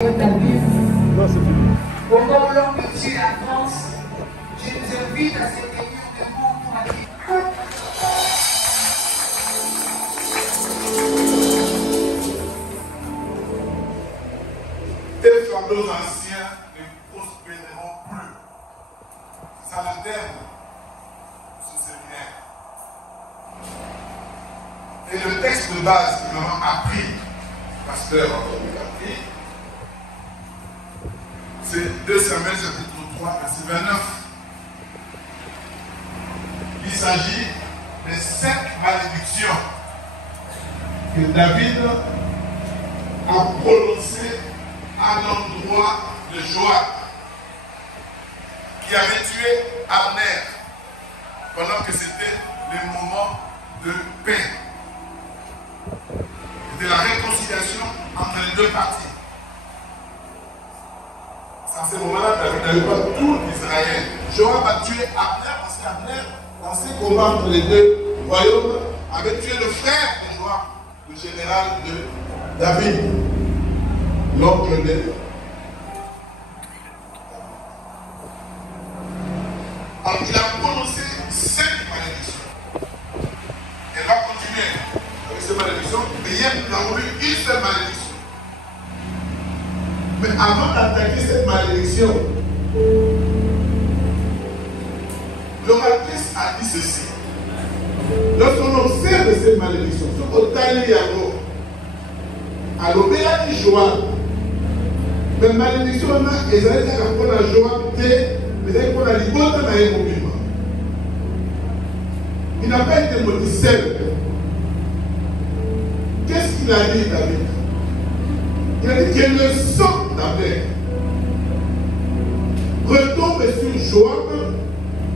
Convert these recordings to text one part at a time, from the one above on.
Au nom de Dieu la France, je vous invite à se tenir debout pour aller. Tes flambeaux anciens ne prospéreront plus. C'est ça le terme de ce séminaire. Et le texte de base que nous avons appris, pasteur Antoine appris, c'est 2 Samuel chapitre 3, verset 29. Il s'agit des 5 malédictions que David a prononcées à l'endroit de Joab, qui avait tué Abner pendant que c'était le moment de paix, de la réconciliation entre les deux parties. À ce moment-là, David n'avait pas tout Israël. Joab a tué Abner parce qu'Abner, dans ses combats entre les deux royaumes, avait tué le frère de Joab, le général de David, l'oncle de. Alors il a prononcé 5 malédictions. Elle va continuer avec ces malédictions, mais hier nous avons vu une seule malédiction. Mais avant d'attaquer cette malédiction, l'oratrice a dit ceci. Lorsqu'on observe cette malédiction, ce Otali Yaro, alors il a dit Joab, mais malédiction, ils allaient dire qu'on a Joab, mais ils qu'on a l'ibota dans les mouvements. Il n'a pas été maudit seul. Qu'est-ce qu'il a dit, David? Il a dit que le sang d'Abner retombe sur Joab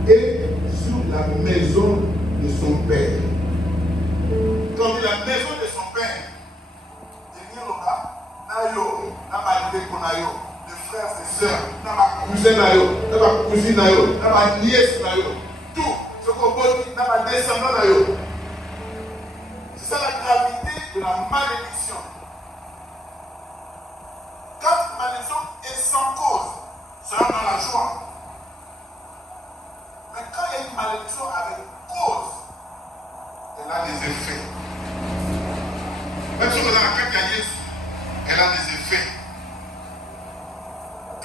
et sur la maison de son père. Quand il dit la maison de son père, il y a Nayo, Nayo, les frères et sœurs, ma cousine Nayo, ma cousine Nayo, ma nièce Nayo, tout ce qu'on peut dire, ma descendant Nayo. C'est ça la gravité de la malédiction. Quand une malédiction est sans cause, sera dans la joie. Mais quand il y a une malédiction avec cause, elle a des effets. Même si on est dans la carte à Jésus, elle a des effets.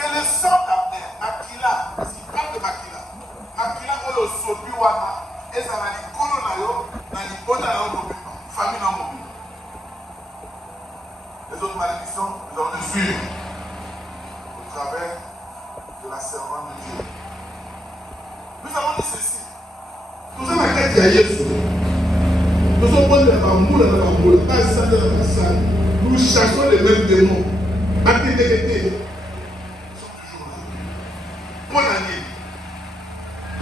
Que le sang d'Abner, Makila, s'il parle de Makila, Makila ou le Sobi Wana, et ça n'a ni Kolo Nayo, n'a ni Bota Nayo, famille dans mon but. Les autres malédictions, nous allons les suivre au travers de la servante de Dieu. Nous avons dit ceci. Nous sommes à la Jésus. Nous sommes bons dans la moule, pas ça dans la salle. Nous chassons les mêmes démons. Nous sommes toujours là. Bonne année.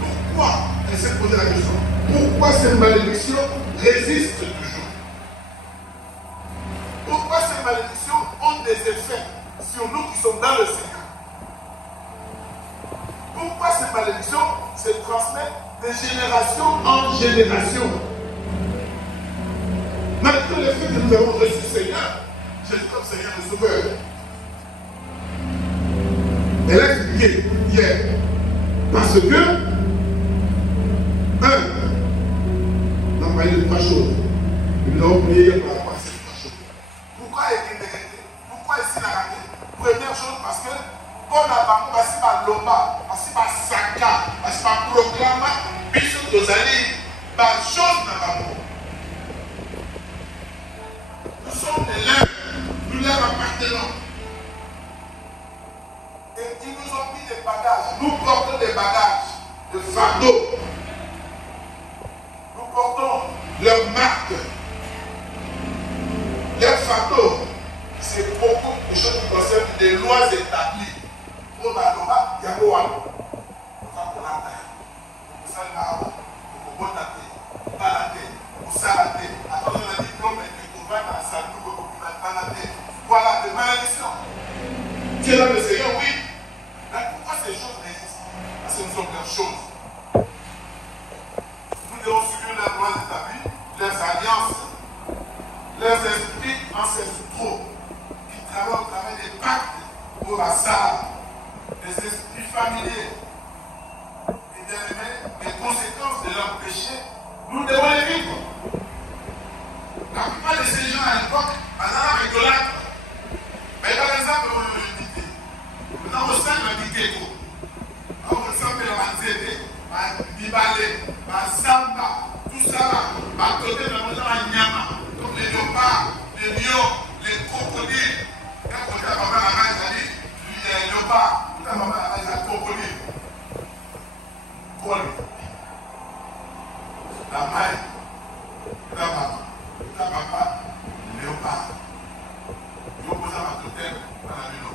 Pourquoi, elle s'est posé la question, pourquoi ces malédictions résistent toujours? Pourquoi ces malédictions ont des effets sur nous qui sommes dans le Seigneur? Pourquoi ces malédictions se transmettent de génération en génération? Malgré le fait que nous avons reçu le Seigneur, Jésus comme Seigneur et Sauveur. Elle a expliqué hier. Parce que, on a parlé de 3 choses. Et nous avons prié hier par rapport à ces 3 choses. Pourquoi est-il décrété? Pourquoi est-il arrêté? Première chose, parce que quand on a parlé de la lomba, de saka, de proclama, bishop d'Ozali, par chose dans l'amour. Nous sommes des lèvres, nous leur appartenons. Et ils nous ont mis des bagages, nous portons des bagages de fardeau. Nous portons leurs marques. Leur fardeau, c'est beaucoup de choses qui concernent des lois établies. On a lomba, il y a quoi? On a colata, on a salade, on a botate, balade, on salade. Attends, on a diplôme et on va dans la salle, on va balade. Voilà, des malédictions. Tu es là, le Seigneur, oui. Mais pourquoi ces choses résistent? Parce que nous sommes leurs choses. Nous devons suivre leurs lois établies, leurs alliances, leurs esprits ancestraux qui travaillent au travers des pactes pour la salle, des esprits familiers. Et bien-aimés, les conséquences de leur péché, nous devons les vivre. La plupart de ces gens à l'époque, en allant rigolade, mais par exemple, on le dit, nous avons cinq indiqués. On ressemble à la Zédé, à Dibale, à Samba, tout ça là, à côté de la Nyama, comme les léopards, les lions, les crocodiles. Quand on dit à maman la main, il a dit, les léopards, tout à maman la main, il a dit crocodile. Quoi la main, ta papa, léopard. Nous posons à totem dans la maison.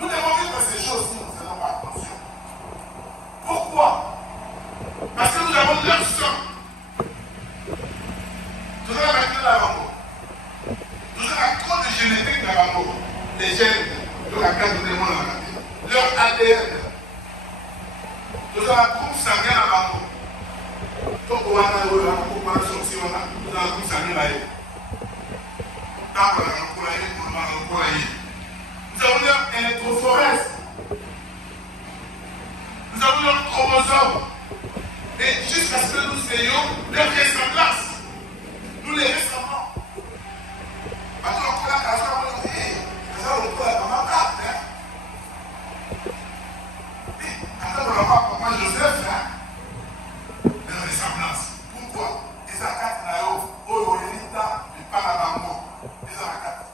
Nous devons vivre ces choses si nous ne faisons pas attention. Pourquoi? Parce que nous avons leur sang. Nous avons la clé d'avant. Nous avons la code génétique d'avant. Les gènes de la carte de démon, leur ADN. Nous avons la groupe sanguin d'avant. Donc, on va aller au groupe sorcier, nous avons la groupe sanguin là. Nous avons leur électrophorèse. Nous avons leur chromosome. Et jusqu'à ce que nous ayons leur ressemblance. Nous les ressemblons. Maintenant, on peut la casser, on dit, ça, on peut la maman carte. Attends, on va pas papa Joseph, leur ressemblance. Pourquoi? Ils ont quatre là-haut, au Yorita, et pas la bango. Ils ont la quatre.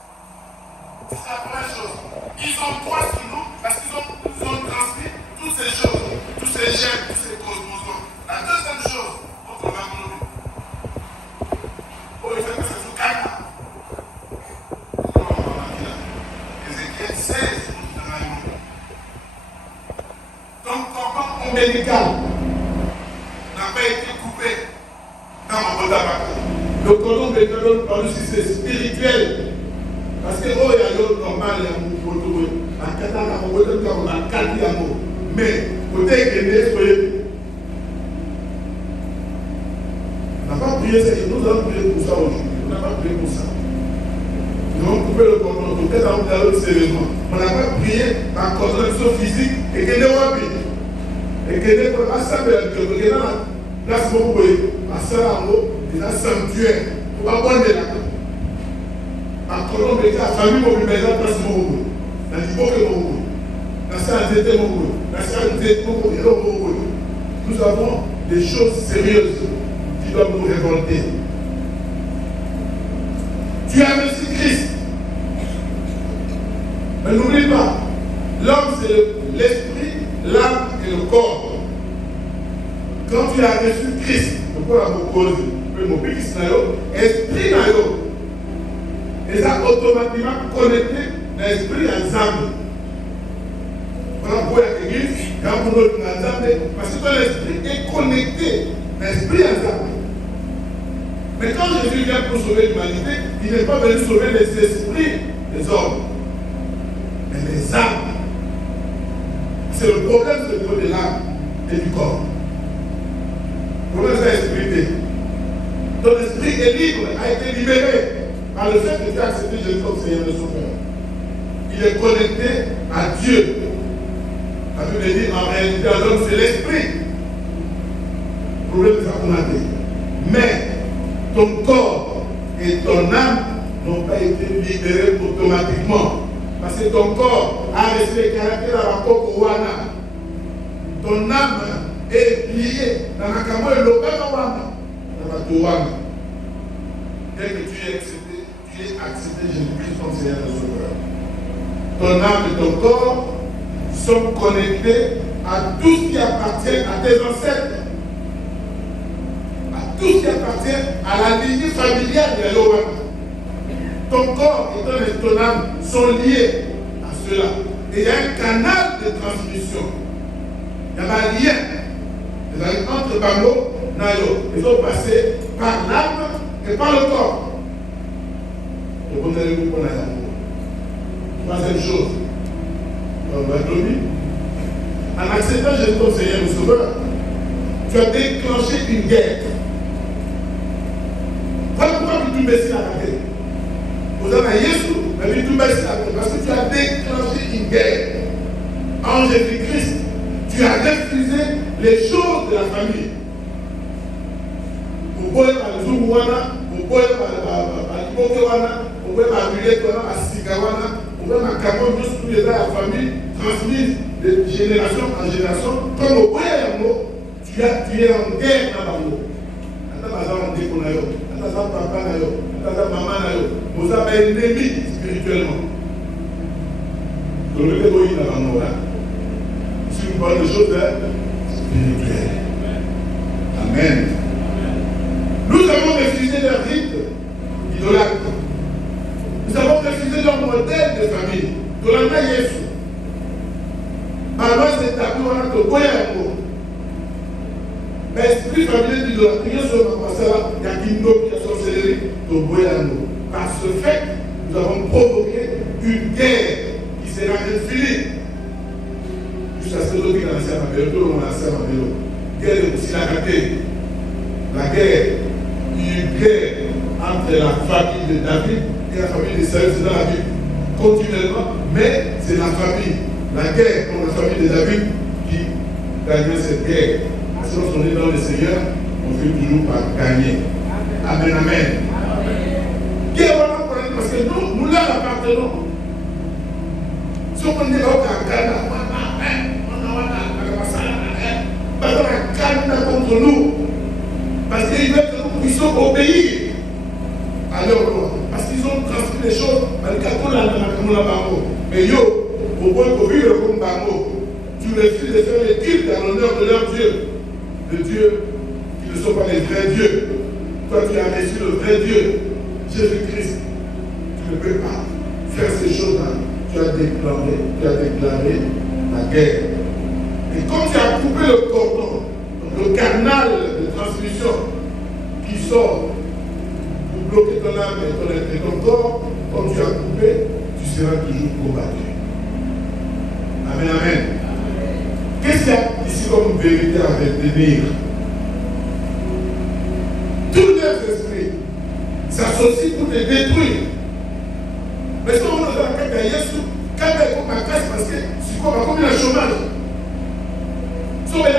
C'est la première chose. Ils ont droit sur nous parce qu'ils nous ont transmis toutes ces choses, tous ces gènes, tous ces chromosomes. La deuxième chose, on va nous oh, il fait que c'est sous Kana. Ézéchiel 16, donc, cordon ombilical n'a pas été coupé dans mon tabac. Le cordon ombilical, par aussi, c'est spirituel. Parce que oh, il y a l'autre normal, il y a mon photo, en katana, on peut dire qu'on a 4 diamants. Mais, côté Guéné, soyez. On n'a pas prié ça, nous avons prié pour ça aujourd'hui. On n'a pas prié pour ça. Nous avons coupé le cordon, peut-être on a l'autre sérieusement. On n'a pas prié en coordination physique et Guéné Wabi. Et Guéné, pour la salle de la Guéné, la place où vous voyez, à Salambo, il y a un sanctuaire. On va boire de la terre. En Colombe, la famille mobile, mais la place mobile. La Liboke mobile. La Sainte mobile. La Sainte mobile. Nous avons des choses sérieuses qui doivent nous révolter. Tu as reçu Christ. Mais n'oublie pas, l'homme c'est l'esprit, l'âme et le corps. Quand tu as reçu Christ, le corps a beaucoup de mon Christ, esprit n'a pas. Et ça automatiquement connecté l'esprit à Zambé. Quand on voit l'église, quand on voit Zambé, parce que ton esprit est connecté l'esprit à Zambé. Mais quand Jésus vient pour sauver l'humanité, il n'est pas venu sauver les esprits des hommes, mais les âmes. C'est le problème au niveau de l'âme et du corps. Le problème c'est l'esprit. Ton esprit est libre, a été libéré. Par le fait que tu as accepté Jésus comme Seigneur et Sauveur, il est connecté à Dieu. La Bible dit en réalité, l'homme c'est l'esprit. Le problème c'est qu'on a dit. Mais ton corps et ton âme n'ont pas été libérés automatiquement. Parce que ton corps a reçu les caractères à la Kokowana. Ton âme est liée dans la Kamo et l'Obama. Dans la Touwana. Dès que tu es accepté, Jésus-Christ comme Seigneur et Sauveur. Ton âme et ton corps sont connectés à tout ce qui appartient à tes ancêtres. À tout ce qui appartient à la lignée familiale de l'Owana. Ton corps et ton âme sont liés à cela. Et il y a un canal de transmission. Il y a un lien. Entre Bango et Nayo. Ils ont passé par l'âme et par le corps. Troisième chose, en acceptant Jésus comme Seigneur et Sauveur, tu as déclenché une guerre. Voilà pourquoi tu baisses la tête. Vous avez Jésus, mais tu baisses la tête parce que tu as déclenché une guerre. Yango, nous sommes la famille transmise de génération en génération. Comme au bout Yango, tu es en guerre dans Bango. Attends, on dit qu'on a eu. Attends, papa n'a eu. Attends, maman n'a eu. Vous avez un ennemi spirituellement. Donc, le dégoï dans Bango, là. Si vous parlez de choses spirituelles. Amen. Nous avons refusé leur rite idolâtre. Nous avons refusé leur modèle de famille. De la main Yesu. Alors, c'est établi, on a le boyer à nous. Mais l'esprit familier d'idolâtrie, il y a une sorcellerie, le boyer à nous. Par ce fait, nous avons provoqué une guerre qui sera infinie. Jusqu'à ce que l'autre qui a lancé à ma vélo, tout le monde a lancé à ma vélo. Guerre aussi la gâtée. La guerre, une guerre entre la famille de David et la famille de Saül, c'est dans la Bible continuellement, mais c'est la famille, la guerre contre la famille de David qui gagne cette guerre. Si on est dans le Seigneur, on fait toujours par gagner. Amen, amen. Guerre, parce que nous leur appartenons. Si on est là au Ghana, contre nous, parce qu'ils veulent que nous puissions obéir à leur loi, parce qu'ils ont transmis les choses, mais yo, au point que vivre comme Bango, tu refuses de faire les cultes à l'honneur de leur Dieu, le Dieu qui ne sont pas les vrais dieux. Toi, tu as reçu le vrai Dieu, Jésus-Christ. Tu ne peux pas faire ces choses-là. Tu as déclaré la guerre. Et comme tu as coupé le cordon, le canal de transmission qui sort pour bloquer ton âme et ton corps, comme tu as coupé, tu seras toujours combattu. Amen, amen. Qu'est-ce qu'il y a ici comme vérité à retenir? Tous les esprits s'associent pour te détruire. Mais si on est dans la carte de Yesu, quand il y a ma casse, parce que c'est comme il y a chômage. Si on est là,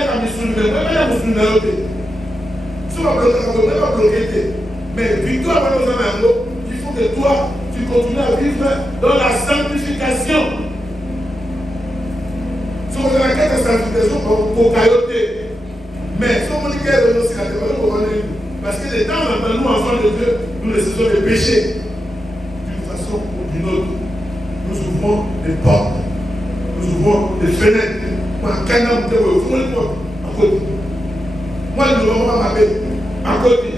mais victoire, il faut que toi, tu continues à vivre dans la sanctification. Si on est dans la quête de sanctification, pour cailloter. Mais si on dit qu'il y a aussi la théorie, parce que de temps en temps, nous, enfants de Dieu, nous laissons des péchés. D'une façon ou d'une autre. Nous ouvrons des portes. Nous ouvrons des fenêtres. Moi, quand à côté. Moi, je ne vais pas m'appeler à côté.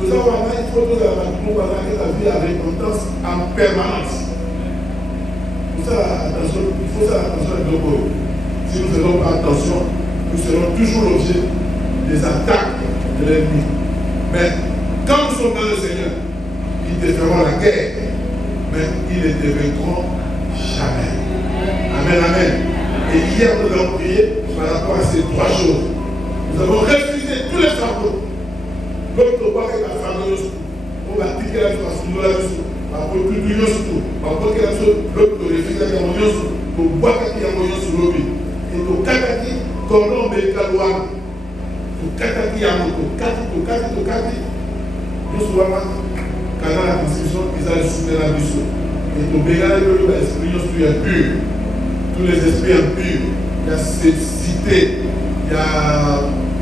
Nous avons il faut que la vie avec repentance en permanence. Il faut faire attention à nos. Si nous ne faisons pas attention, nous serons toujours l'objet des attaques de l'ennemi. Mais quand nous sommes dans le Seigneur, ils te feront la guerre, mais ils ne te vaincront jamais. Amen, amen. Et hier, nous avons prié par rapport à ces trois choses. Nous avons refusé tous les fardeaux. L'autre voit que la femme de nous, on va piquer la chose, on va tout le monde, on va piquer la chose, l'autre refuse la chose, on va boire la chose sur l'objet. Et au Kataki, quand on met le calouane, au Kataki, au Kati, nous sommes quand la constitution, ils ont soumis la mission. Et au Bégal, l'esprit est pur. Tous les esprits impurs, il y a cécité, il y a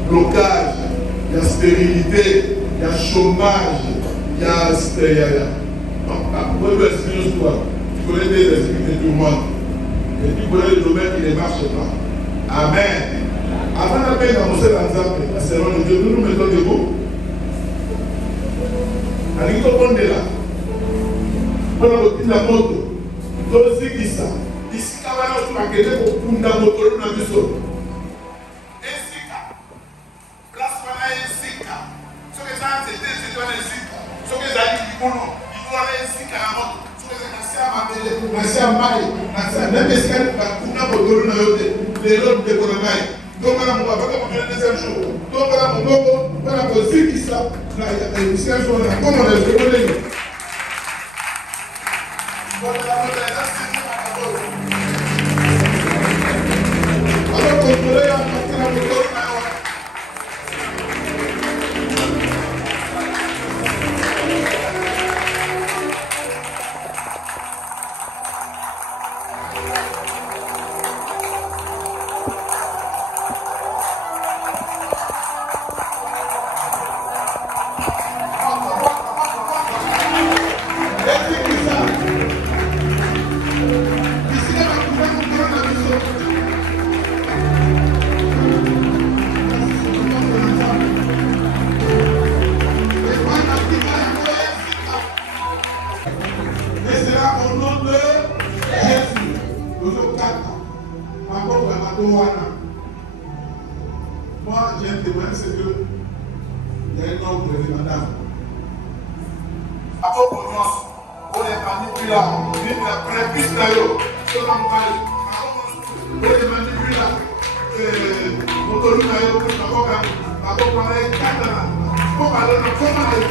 blocage, il y a stérilité, il y a chômage, il y a. Pourquoi l'esprit de toi? Tu connais des esprits qui te tourmentent. Et tu connais le domaine qui ne marche pas. Amen. Avant d'aller commencer l'ensemble, la servante de Dieu, nous nous mettons debout. Allez, tout le monde est là. On a le la moto. Dans le Zigisa. Ici, quand on a quitté pour Punda Moto, on a vu ça. Esika. Place pour la Esika. Ce que ça, c'est des étoiles Esika. Ce que ça dit, il faut aller Esika à la moto. Ce que ça, c'est à ma belle. Merci à Marie. Même Esika, Punda Moto, on a vu les lots de Konamai. Donc, on a vu le deuxième jour. Donc, on a vu le Zigisa. On a vu le deuxième jour. Comment on a vu le deuxième jour? Moi, j'ai un témoin, c'est que il y a un homme de madame. Après, on est manipulé, il est prépuce d'ailleurs. Ce qu'on parle, on est manipulé. On te dit d'ailleurs que je n'ai pas parlé 4 ans. On parle de comment elle est.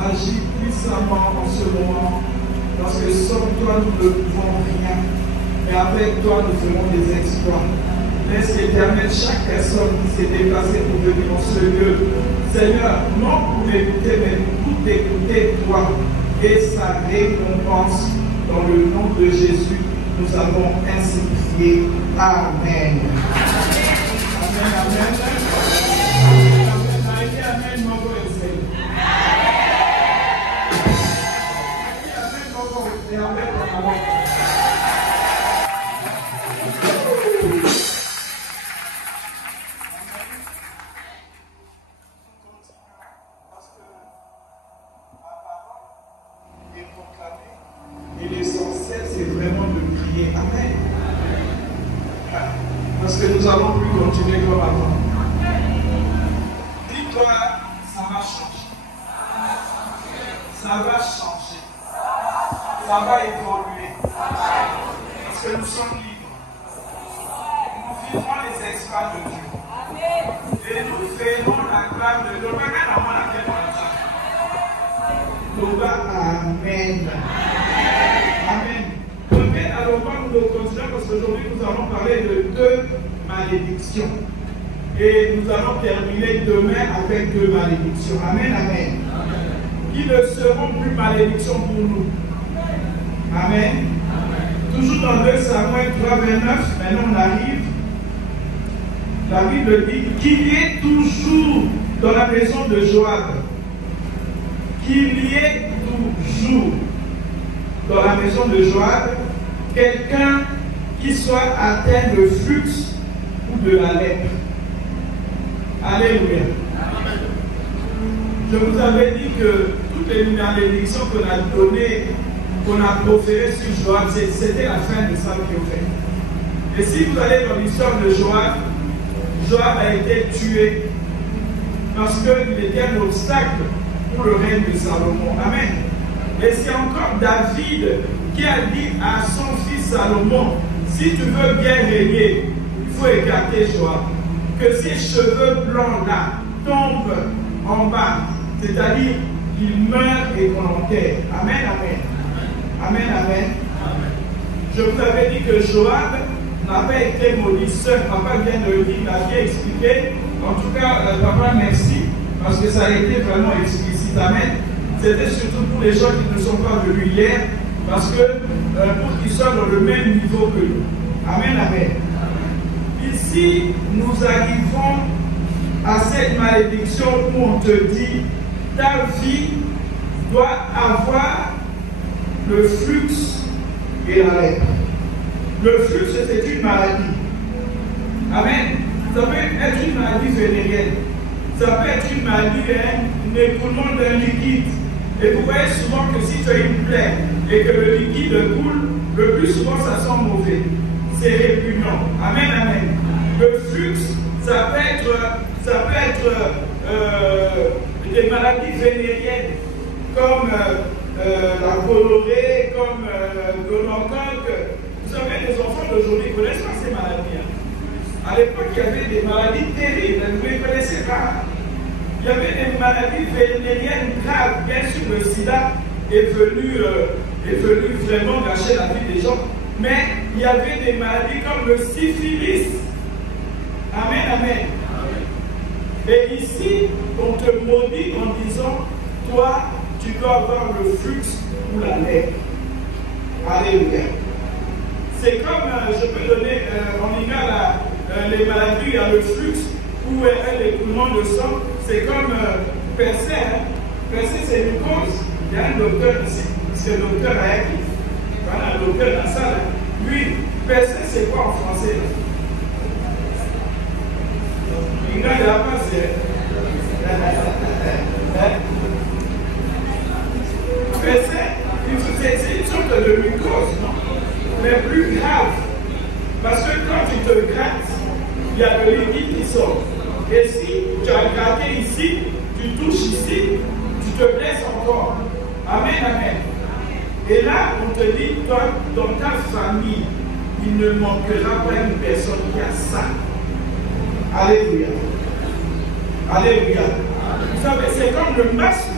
Agis puissamment en ce moment, parce que sans toi nous ne pouvons rien, mais avec toi nous ferons des exploits. Laisse Éternel chaque personne qui s'est déplacée pour venir dans ce lieu, Seigneur, non pour m'écouter, mais pour t'écouter toi et sa récompense. Dans le nom de Jésus, nous avons ainsi prié. Amen. Amen, amen. Amen, amen, mon beau Seigneur. Et l'essentiel, c'est vraiment de prier. Amen. Parce que nous allons plus continuer comme avant. Dis-toi, ça va changer. Ça va changer. Ça va évoluer. Parce que nous sommes libres. Nous vivons les exploits de Dieu. Et nous faisons la gloire de Dieu. Amen. Amen. Donc, alors, nous continuons parce qu'aujourd'hui, nous allons parler de 2 malédictions. Et nous allons terminer demain avec 2 malédictions. Amen, amen. Qui ne seront plus malédictions pour nous. Amen. Toujours dans 2 Samuel 3:29, maintenant on arrive. La Bible dit qu'il y ait toujours dans la maison de Joab. Qu'il y ait toujours dans la maison de Joab quelqu'un qui soit atteint de flux ou de la lèpre. Alléluia. Je vous avais dit que toutes les malédictions qu'on a données, qu'on a proférées sur Joab, c'était la fin de sa prophète. Et si vous allez dans l'histoire de Joab, Joab a été tué parce qu'il était un obstacle pour le règne de Salomon. Amen. Et c'est encore David qui a dit à son fils Salomon, si tu veux bien régner, il faut écarter Joab. Que ces cheveux blancs-là tombent en bas, c'est-à-dire qu'ils meurent et qu'on enterre. Amen, amen. Amen, amen. Je vous avais dit que Joab n'a pas été maudit seul. Papa vient de le dire, il a bien expliqué. En tout cas, papa, merci, parce que ça a été vraiment explicite. Amen. C'était surtout pour les gens qui ne sont pas venus hier, parce que pour qu'ils soient dans le même niveau que nous. Amen, amen. Ici, nous arrivons à cette malédiction où on te dit, ta vie doit avoir le flux et la lèpre. Le flux, c'est une maladie. Amen. Ça peut être une maladie vénérienne. Ça peut être une maladie, un écoulement d'un liquide. Et vous voyez souvent que si tu as une plaie et que le liquide coule, le plus souvent ça sent mauvais. C'est répugnant. Amen, amen. Le flux, ça peut être des maladies vénériennes, comme la gonorrhée, comme gonocoque. Vous savez, les enfants d'aujourd'hui ne connaissent pas ces maladies. À l'époque, il y avait des maladies terribles, vous ne les connaissez pas. Il y avait des maladies vénériennes graves. Bien sûr, le sida est venu vraiment gâcher la vie des gens. Mais il y avait des maladies comme le syphilis. Amen, amen. Et ici, on te maudit en disant, toi, tu dois avoir le flux ou la lèpre. Alléluia. C'est comme, je peux donner, on égale les maladies, il y a le flux ou l'écoulement de sang. C'est comme Percé. Percé, c'est une cause. Il y a un docteur ici, c'est le docteur Aïki. Voilà, un docteur dans la salle. Lui, Percé, c'est quoi en français? Il n'a pas passé. Percé, c'est une sorte de mucose, non? Mais plus grave. Parce que quand tu te grattes, il y a le liquide qui sort. Et si tu as gratté ici, tu touches ici, tu te blesses encore. Amen, amen. Et là, on te dit, toi, dans ta famille, il ne manquera pas une personne qui a ça. Alléluia. Alléluia. Vous savez, c'est comme le masque.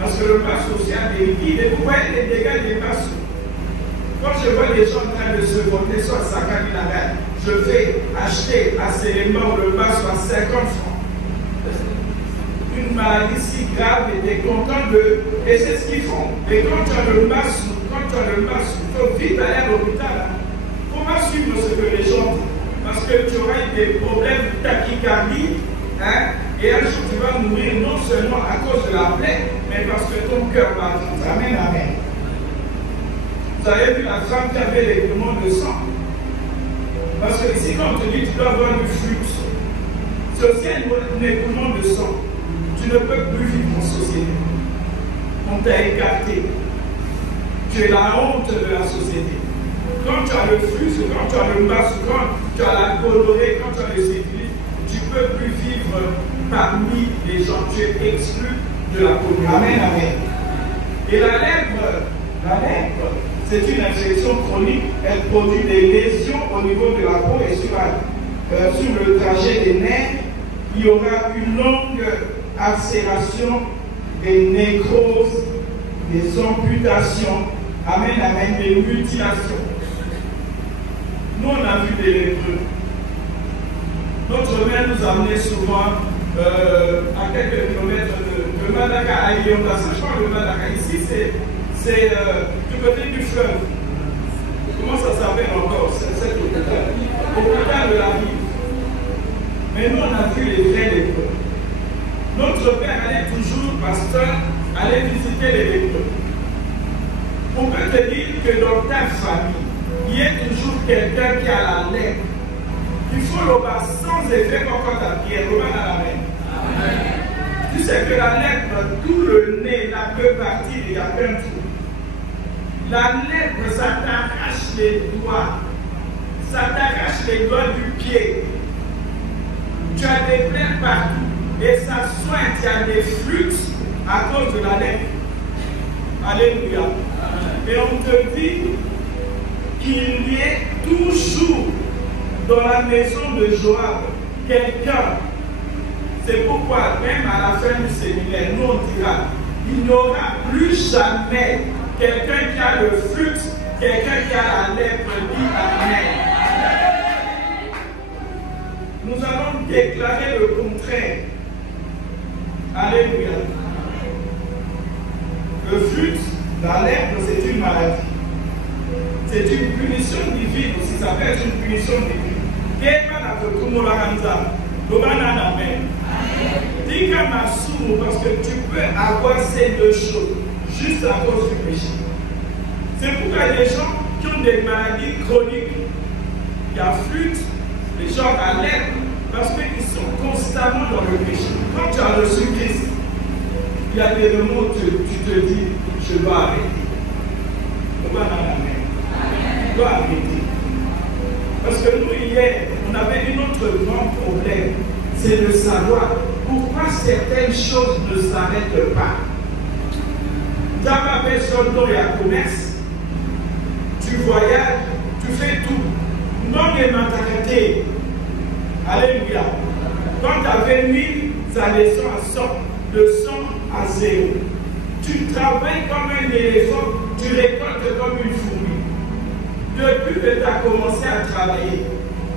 Parce que le masque aussi a des liquides. Et vous voyez les dégâts des masques. Quand je vois les gens en train de se voter sur Sakani Nagal, je vais acheter à Célément le masque à 50 francs. Une maladie si grave et tu es content de. Et c'est ce qu'ils font. Et quand tu as le masque, il faut vite aller à l'hôpital. Il ne faut pas suivre ce que les gens disent. Parce que tu auras des problèmes de tachycardie. Et un jour tu vas mourir non seulement à cause de la plaie, mais parce que ton cœur va vite. Amen, amen. Vous avez vu la femme qui avait l'écoulement de sang. Parce que ici, quand on te dit tu dois avoir du flux, c'est aussi un écoulement de sang. Tu ne peux plus vivre en société. On t'a écarté. Tu es la honte de la société. Quand tu as le flux, quand tu as le masque, quand tu as la gonorrhée, quand tu as le syphilis, tu ne peux plus vivre parmi les gens. Tu es exclu de la communauté. Amen, amen. Et la lèpre, c'est une infection chronique. Elle produit des lésions au niveau de la peau et sur le trajet des nerfs. Il y aura une longue ulcération, des nécroses, des amputations, amen, amen, des mutilations. Nous, on a vu des lépreux. Notre mère nous amenait souvent à quelques kilomètres de Madaka à Yonda. Je parle de Madaka. Ici, c'est du côté du fleuve. Comment ça s'appelle encore cet hôpital? Hôpital de la ville. Mais nous, on a vu les vrais lépreux. Notre père allait toujours, pasteur, aller visiter les lépreux. On peut te dire que dans ta famille, il y a toujours quelqu'un qui a la lèpre. Il faut le bas sans effet quand ta pierre, le bas à la main. Tu sais que la lèpre, tout le nez, la peut partir, il y a plein de trous. La lèpre, ça t'arrache les doigts. Ça t'arrache les doigts du pied. Tu as des plaies partout. Et ça soigne, il y a des flux à cause de la lèpre. Alléluia. Et on te dit qu'il y ait toujours dans la maison de Joab quelqu'un. C'est pourquoi, même à la fin du séminaire, nous on dira, il n'y aura plus jamais quelqu'un qui a le flux, quelqu'un qui a la lèpre, dit Amen. Nous allons déclarer le contraire. Alléluia. Le flux, la lèpre, c'est une maladie. C'est une punition divine aussi, ça peut être une punition divine. Parce que tu peux avoir ces deux choses juste à cause du péché. C'est pourquoi les gens qui ont des maladies chroniques, il y a flux, les gens à lèpre, parce qu'ils sont constants constamment dans le péché. Quand tu as reçu Christ, il y a des moments où tu te dis, je dois arrêter. On va dans la main. Je dois arrêter. Parce que nous, hier, on avait un autre grand problème, c'est de savoir pourquoi certaines choses ne s'arrêtent pas. Tu as ma personne dont il y a commerce, tu voyages, tu fais tout. Non de mentalité. Alléluia. Quand tu as 20 000, ça descend à 100, de 100 à 0. Tu travailles comme un éléphant, tu récoltes comme une fourmi. Depuis que tu as commencé à travailler,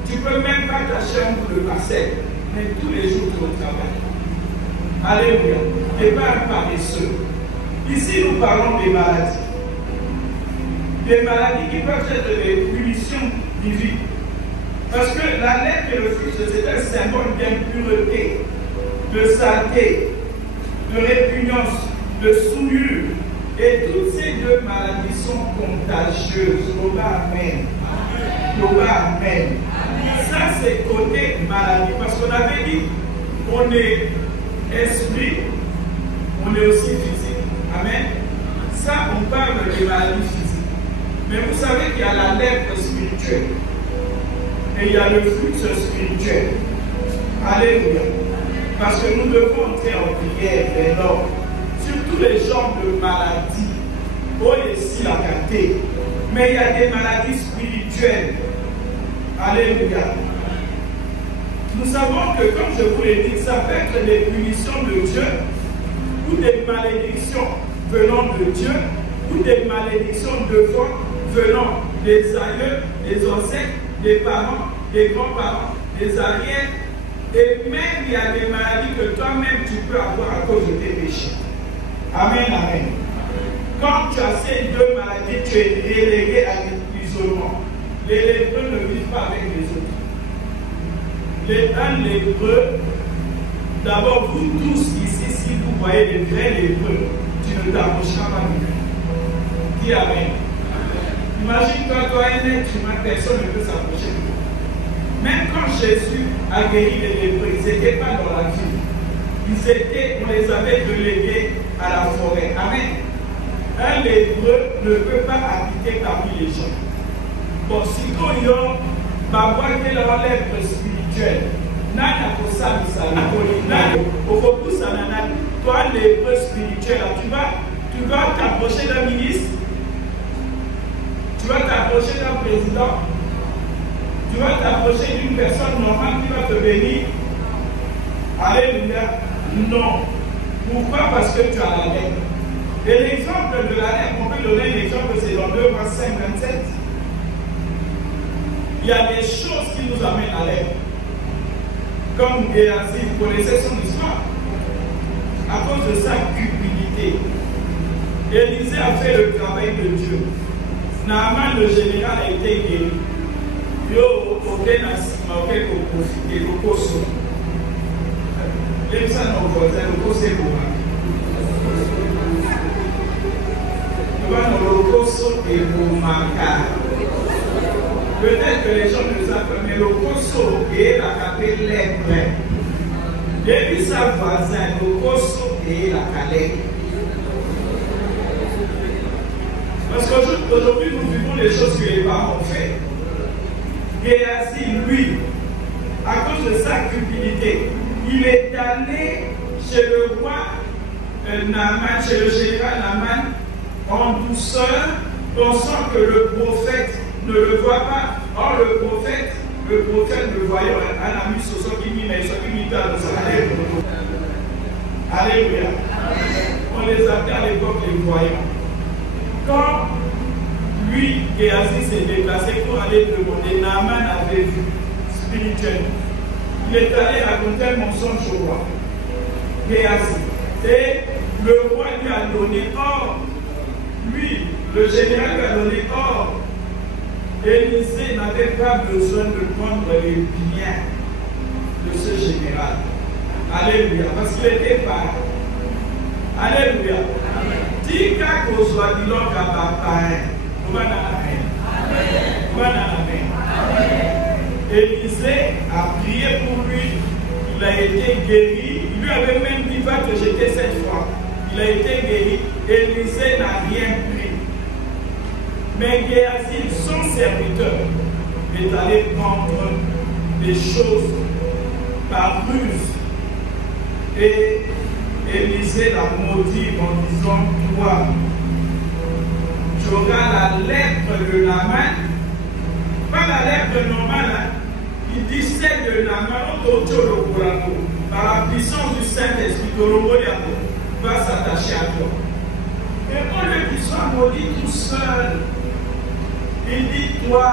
tu ne peux même pas t'acheter un bout de parcelle, mais tous les jours tu travailles. Alléluia. Et pas un paresseux. Ici, nous parlons des maladies. Des maladies qui peuvent être des punitions divines. Parce que la lèpre et le fruit, c'est un symbole d'impureté, de saleté, de répugnance, de souillure. Et toutes ces deux maladies sont contagieuses. Amen. Amen. Ça, c'est côté maladie. Parce qu'on avait dit, on est esprit, on est aussi physique. Amen. Ça, on parle des maladies physiques. Mais vous savez qu'il y a la lèpre spirituelle. Et il y a le flux spirituel. Alléluia. Parce que nous devons entrer en prière énorme sur tous les genres de maladies. Oh, ici la qualité. Mais il y a des maladies spirituelles. Alléluia. Nous savons que, comme je vous l'ai dit, ça peut être des punitions de Dieu ou des malédictions venant de Dieu ou des malédictions de foi venant des aïeux, des ancêtres, des parents, des grands-parents, des arrières, et même il y a des maladies que toi-même tu peux avoir à cause de tes péchés. Amen, amen. Quand tu as ces deux maladies, tu es relégué à l'isolement. Les lépreux ne vivent pas avec les autres. Un lépreux, d'abord vous tous ici, si vous voyez les vrais lépreux, tu ne t'approcheras pas de lui. Dis amen. Imagine-toi, toi, un être humain, personne ne peut s'approcher de toi. Même quand Jésus a guéri les lépreux, ils n'étaient pas dans la ville. On les avait relégués à la forêt. Amen. Un lépreux ne peut pas habiter parmi les gens. Bon, si il y a une lèpre spirituelle, toi, lépreux spirituel, tu vas t'approcher d'un ministre. Tu vas t'approcher d'un président, tu vas t'approcher d'une personne normale qui va te bénir. Alléluia. Non. Pourquoi? Parce que tu as la lèpre. Et l'exemple de la lèpre, on peut donner l'exemple, c'est dans 2 Rois 5, 27. Il y a des choses qui nous amènent à lèpre. Comme Géasi, vous connaissez son histoire. À cause de sa cupidité, Élisée a fait le travail de Dieu. Naaman, le général, a été guéri. Yo, aucun assima, aucun profité, le coso. Les ça, nos voisins, le coso est bon. Le coso est bon. Peut-être que les gens ne savent pas, mais le coso est la capée lèpre. Et puis sa voisin, le coso est la calée. Parce qu'aujourd'hui, nous vivons les choses que les parents ont fait. Géasi, lui, à cause de sa cupidité, il est allé chez le roi Naaman, chez le général Naaman, en douceur, pensant que le prophète ne le voit pas. Or, le prophète le voyant, un ami sur ce qui m'a dit dans sa lèvre. Alléluia. On les appelait à l'époque les voyants. Quand lui, Géasi, s'est déplacé pour aller demander, Naaman avait vu spirituellement. Il est allé raconter un mensonge au roi. Géasi. Et le roi lui a donné or. Lui, le général lui a donné or. Élisée n'avait pas besoin de prendre les biens de ce général. Alléluia. Parce qu'il était parent. Alléluia. Dis qu'à soit dit l'homme à papa. Amen. Élisée a prié pour lui. il a été guéri. Il lui avait même dit, va te jeter cette fois. Il a été guéri. Élisée n'a rien pris. Mais Géasi, son serviteur, est allé prendre des choses par ruse. Et Élisée l'a maudit en disant, toi, tu auras la lèpre de Naaman. Pas la lèpre normale, hein. Il dit celle de Naaman, par la puissance du Saint-Esprit, va s'attacher à toi. Mais au lieu qu'il soit maudit tout seul, il dit toi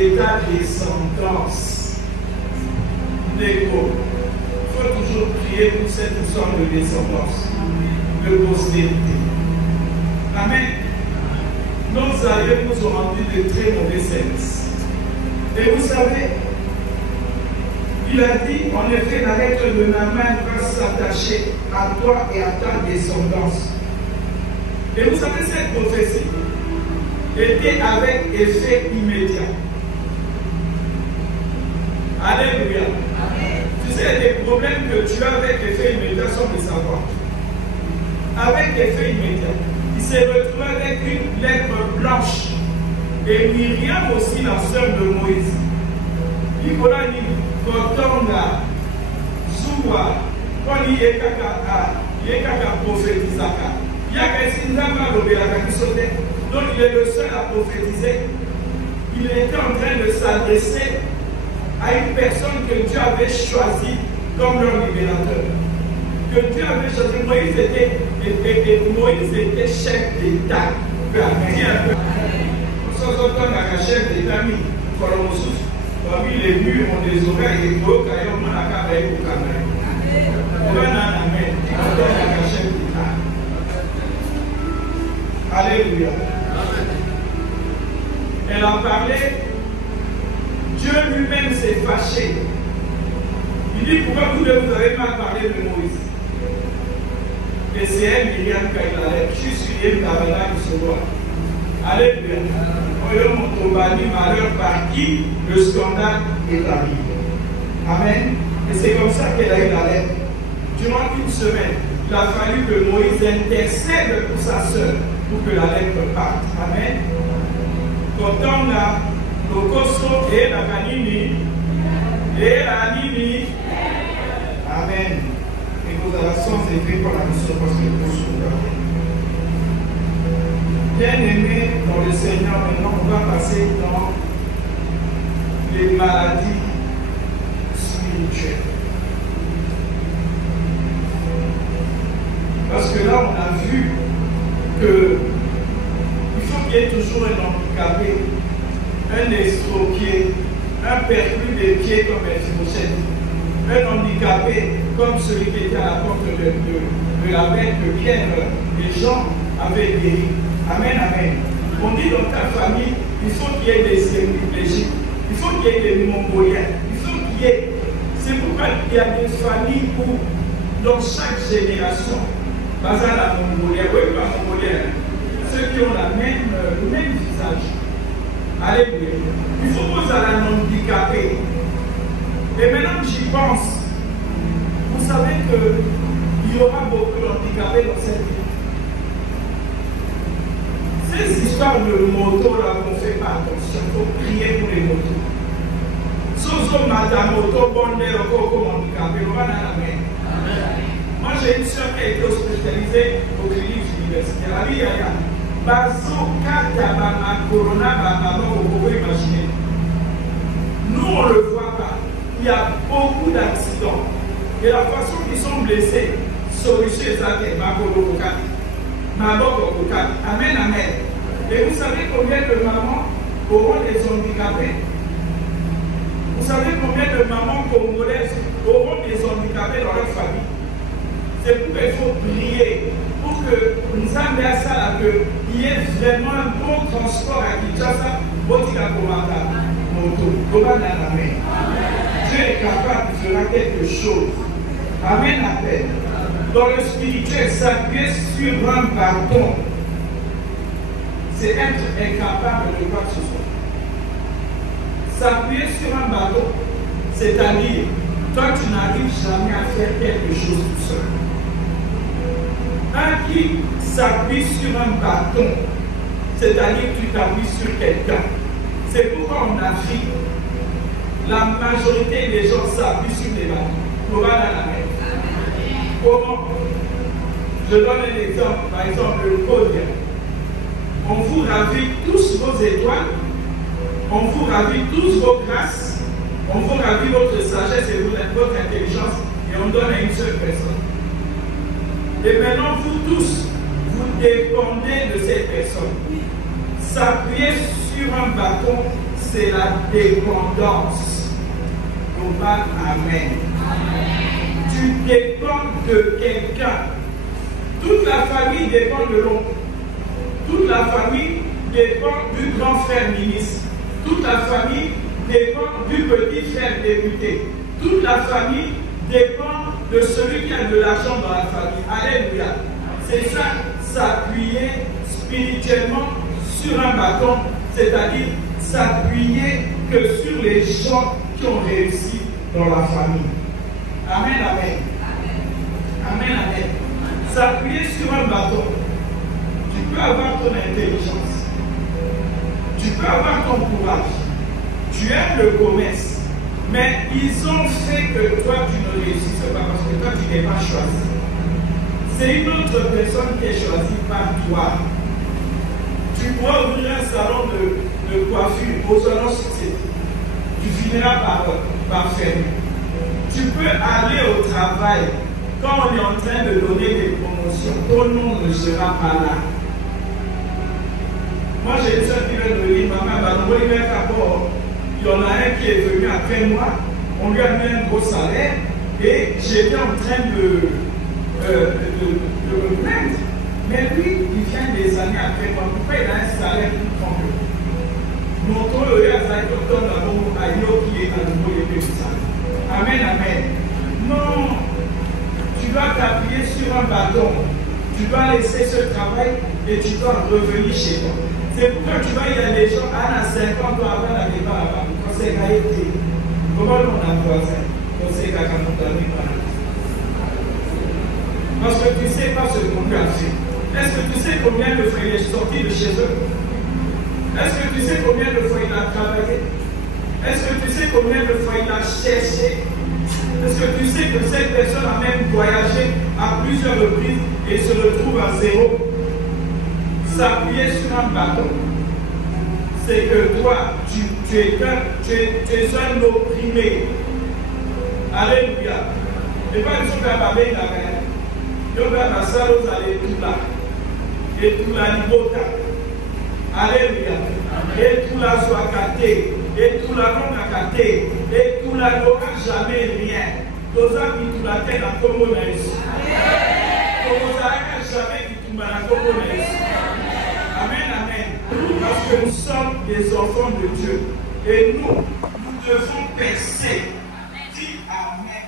et ta descendance. Négo. Il faut toujours prier pour cette histoire de descendance, de postérité. Amen. Nos aïeux nous ont rendu de très mauvais services. Et vous savez, il a dit, en effet, la lettre de Naaman va s'attacher à toi et à ta descendance. Et vous savez, cette prophétie était avec effet immédiat. Alléluia. Amen. Tu sais, il y a des problèmes que tu as avec effet immédiat sans le savoir. Avec effet immédiat. Il s'est retrouvé avec une lettre blanche. Et Myriam aussi, la sœur de Moïse. Il faut la dire, Kotonga, Zoua, Koni Yekaka prophétisaka. Yakasinzama Robelaka qui sautait. Donc il est le seul à prophétiser. Il était en train de s'adresser à une personne que Dieu avait choisie comme leur libérateur. Que Dieu avait choisi. Moïse était chef d'État. Chef d'État, parmi les murs ont des oreilles et des beaux cailloux, on a qu'à aller au Cameroun. On va dans la main, on donne la chef d'État. Alléluia. Elle a parlé, Dieu lui-même s'est fâché. Il dit, pourquoi vous avez mal parlé de Moïse? Et c'est elle, Myriam, qui a eu la lettre. Je suis une Kabbalah qui se voit. Alléluia. Malheur par qui le scandale est arrivé. Amen. Et c'est comme ça qu'elle a eu la lettre. Durant une semaine, il a fallu que Moïse intercède pour sa sœur pour que la lettre parte. Amen. Quand on a le costo et la canini, et la nini. Amen. Et vos orations écrites par la mission parce que vous souffrez. Bien-aimés dans le Seigneur, maintenant on va passer dans les maladies spirituelles. Parce que là, on a vu que il faut qu'il y ait toujours un handicapé, un estropié, un perdu des pieds comme Mephibosheth, un handicapé comme celui qui était à la porte de la bête que Pierre, les gens avaient guéri. Amen, amen. On dit dans ta famille, il faut qu'il y ait des hémiplégiques, il faut qu'il y ait des mongoliens, il faut qu'il y ait. C'est pourquoi il y a des familles où, dans chaque génération, pas à la mongolien, oui, pas mongolien, ceux qui ont le même visage. Alléluia. Il faut poser à la handicapée. Et maintenant que j'y pense, vous savez qu'il y aura beaucoup d'handicapés dans cette vie. Ces histoires de moto là, on ne fait pas attention, il faut prier pour les motos. Soso Matamoto, Bondé, Roko, handicapé, on va dans la main. Moi j'ai une soeur qui a été hospitalisée aux cliniques universitaires. Il y a Bazo, Katabama, Corona, Bama, vous pouvez imaginer. Nous on ne le voit pas. Il y a beaucoup d'accidents. Et la façon qu'ils sont blessés, solution est Amen, amen. Et vous savez combien de mamans auront des handicapés? Vous savez combien de mamans congolaises auront des handicapés dans leur famille? C'est pourquoi il faut prier pour que nous amenons ça qu'il y ait vraiment un bon transport à Kinshasa, Botika Komanda, Moto, Komanda Amen. Dieu est capable de faire quelque chose. Amen, amen. Dans le spirituel, s'appuyer sur un bâton, c'est être incapable de quoi que ce soit. S'appuyer sur un bâton, c'est-à-dire, toi tu n'arrives jamais faire quelque chose tout seul. Un qui s'appuie sur un bâton, c'est-à-dire que tu t'appuies sur quelqu'un. C'est pourquoi en Afrique, la majorité des gens s'appuient sur des bâtons. On va dans la mer. Comment? Je donne un exemple, par exemple le podium. On vous ravit tous vos étoiles, on vous ravit tous vos grâces, on vous ravit votre sagesse et votre intelligence, et on donne à une seule personne. Et maintenant, vous tous, vous dépendez de cette personne. S'appuyer sur un bâton, c'est la dépendance. On va Amen. Tu dépends de quelqu'un. Toute la famille dépend de l'oncle. Toute la famille dépend du grand frère ministre. Toute la famille dépend du petit frère député. Toute la famille dépend de celui qui a de l'argent dans la famille. Alléluia. C'est ça, s'appuyer spirituellement sur un bâton, c'est-à-dire s'appuyer que sur les gens qui ont réussi dans la famille. Amen, amen. Amen, amen. S'appuyer sur un bâton. Tu peux avoir ton intelligence. Tu peux avoir ton courage. Tu aimes le commerce. Mais ils ont fait que toi, tu ne réussisses pas parce que toi, tu n'es pas choisi. C'est une autre personne qui est choisie par toi. Tu pourras ouvrir un salon de coiffure au salon société. Tu finiras par fermer. Tu peux aller au travail quand on est en train de donner des promotions. Ton nom ne sera pas là. Moi, j'ai une soeur qui vient de venir, maman, il y en a un qui est venu après moi, on lui a mis un gros salaire et j'étais en train de me plaindre. Mais lui, il vient des années après moi. Pourquoi il a un salaire plus grand que moi? Mon tour, il y a un docteur d'abord à Yo qui est à nouveau élevé au salaire. Amen, amen. Non, tu dois t'appuyer sur un bâton. Tu dois laisser ce travail et tu dois revenir chez toi. C'est pourquoi tu vois, il y a des gens à 50 ans avant la départ là-bas. Quand c'est Gaïté, comment on a voisin? Quand c'est Kakamoutami. Parce que tu ne sais pas ce qu'on lui a fait. Est-ce que tu sais combien de fois il est sorti de chez eux? Est-ce que tu sais combien de fois il a travaillé? Est-ce que tu sais combien de fois il a cherché? Est-ce que tu sais que cette personne a même voyagé à plusieurs reprises et se retrouve à zéro? S'appuyer sur un bâton, c'est que toi, tu es un opprimé. Alléluia. Et pas une chose à baber la mer. Il y a la salle aux allées tout là. Et tout la libota. Alléluia. Et tout la soakate. Et tout la non akate. Et tout la n'aura jamais rien. Tous amis tout la terre à Congo Naïs. Comme ça jamais du tout à Congo Naïs. Amen, amen. Parce que nous sommes des enfants de Dieu. Et nous devons percer. Dis Amen.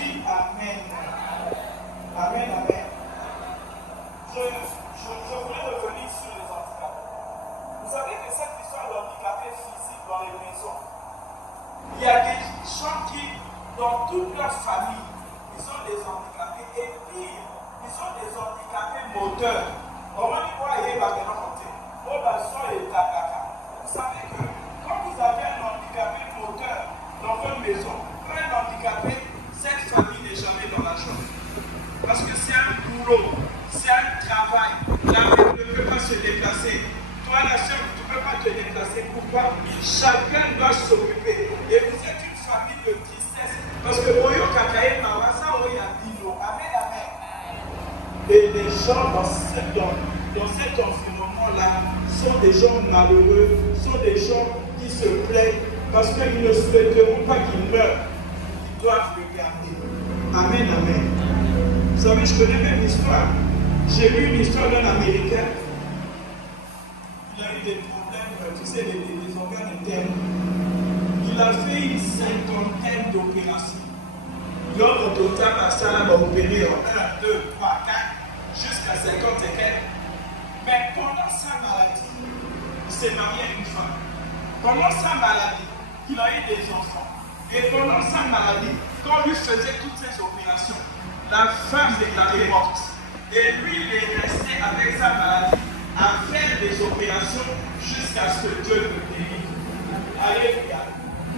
Dis Amen. Amen, amen. Je voulais revenir sur les handicapés. Vous savez que cette histoire d'handicapés physiques dans les maisons, il y a des gens qui, dans toute leur famille, ils sont des handicapés. Et pire, ils sont des handicapés moteurs. Vous savez que quand vous avez un handicapé moteur dans votre maison, un handicapé, cette famille n'est jamais dans la joie. Parce que c'est un boulot, c'est un travail. La mère ne peut pas se déplacer. Toi, la soeur, tu ne peux pas te déplacer. Pourquoi? Chacun doit s'occuper. Et vous êtes une famille de tristesse. Parce que Oyo Kakae Mawasa Oya Dino. Amen, amen. Et les gens dans cet environnement-là sont des gens malheureux, sont des gens qui se plaignent parce qu'ils ne souhaiteront pas qu'ils meurent. Ils doivent regarder. Amen, amen. Vous savez, je connais même l'histoire. J'ai lu une histoire d'un Américain. Il a eu des problèmes, tu sais, des organes internes. Il a fait une 50aine d'opérations. L'homme au total à ça va opérer en 1, 2, 3, 4, jusqu'à 50 et quelques. Mais pendant sa maladie, il s'est marié à une femme. Pendant sa maladie, il a eu des enfants. Et pendant sa maladie, quand lui faisait toutes ces opérations, la femme déclarée morte. Et lui, il est resté avec sa maladie à faire des opérations jusqu'à ce que Dieu le délivre. Alléluia.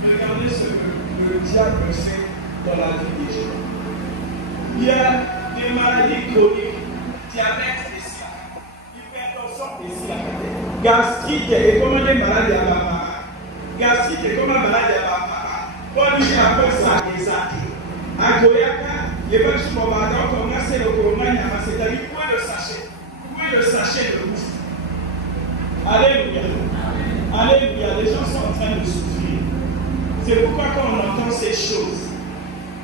Regardez ce que le diable fait dans la vie des gens. Il y a des maladies chroniques, diabète et sida, hypertension et sida, gastrite et comment les maladies à la mara, gastrite et comment maladies à la mara, on lui appelle ça des actes. À Goyaka, les gens qui vont commencer le coronavirus, c'est-à-dire où est le sachet? Où est le sachet de bouffe? Alléluia. Alléluia. Les gens sont en train de souffrir. C'est pourquoi quand on entend ces choses,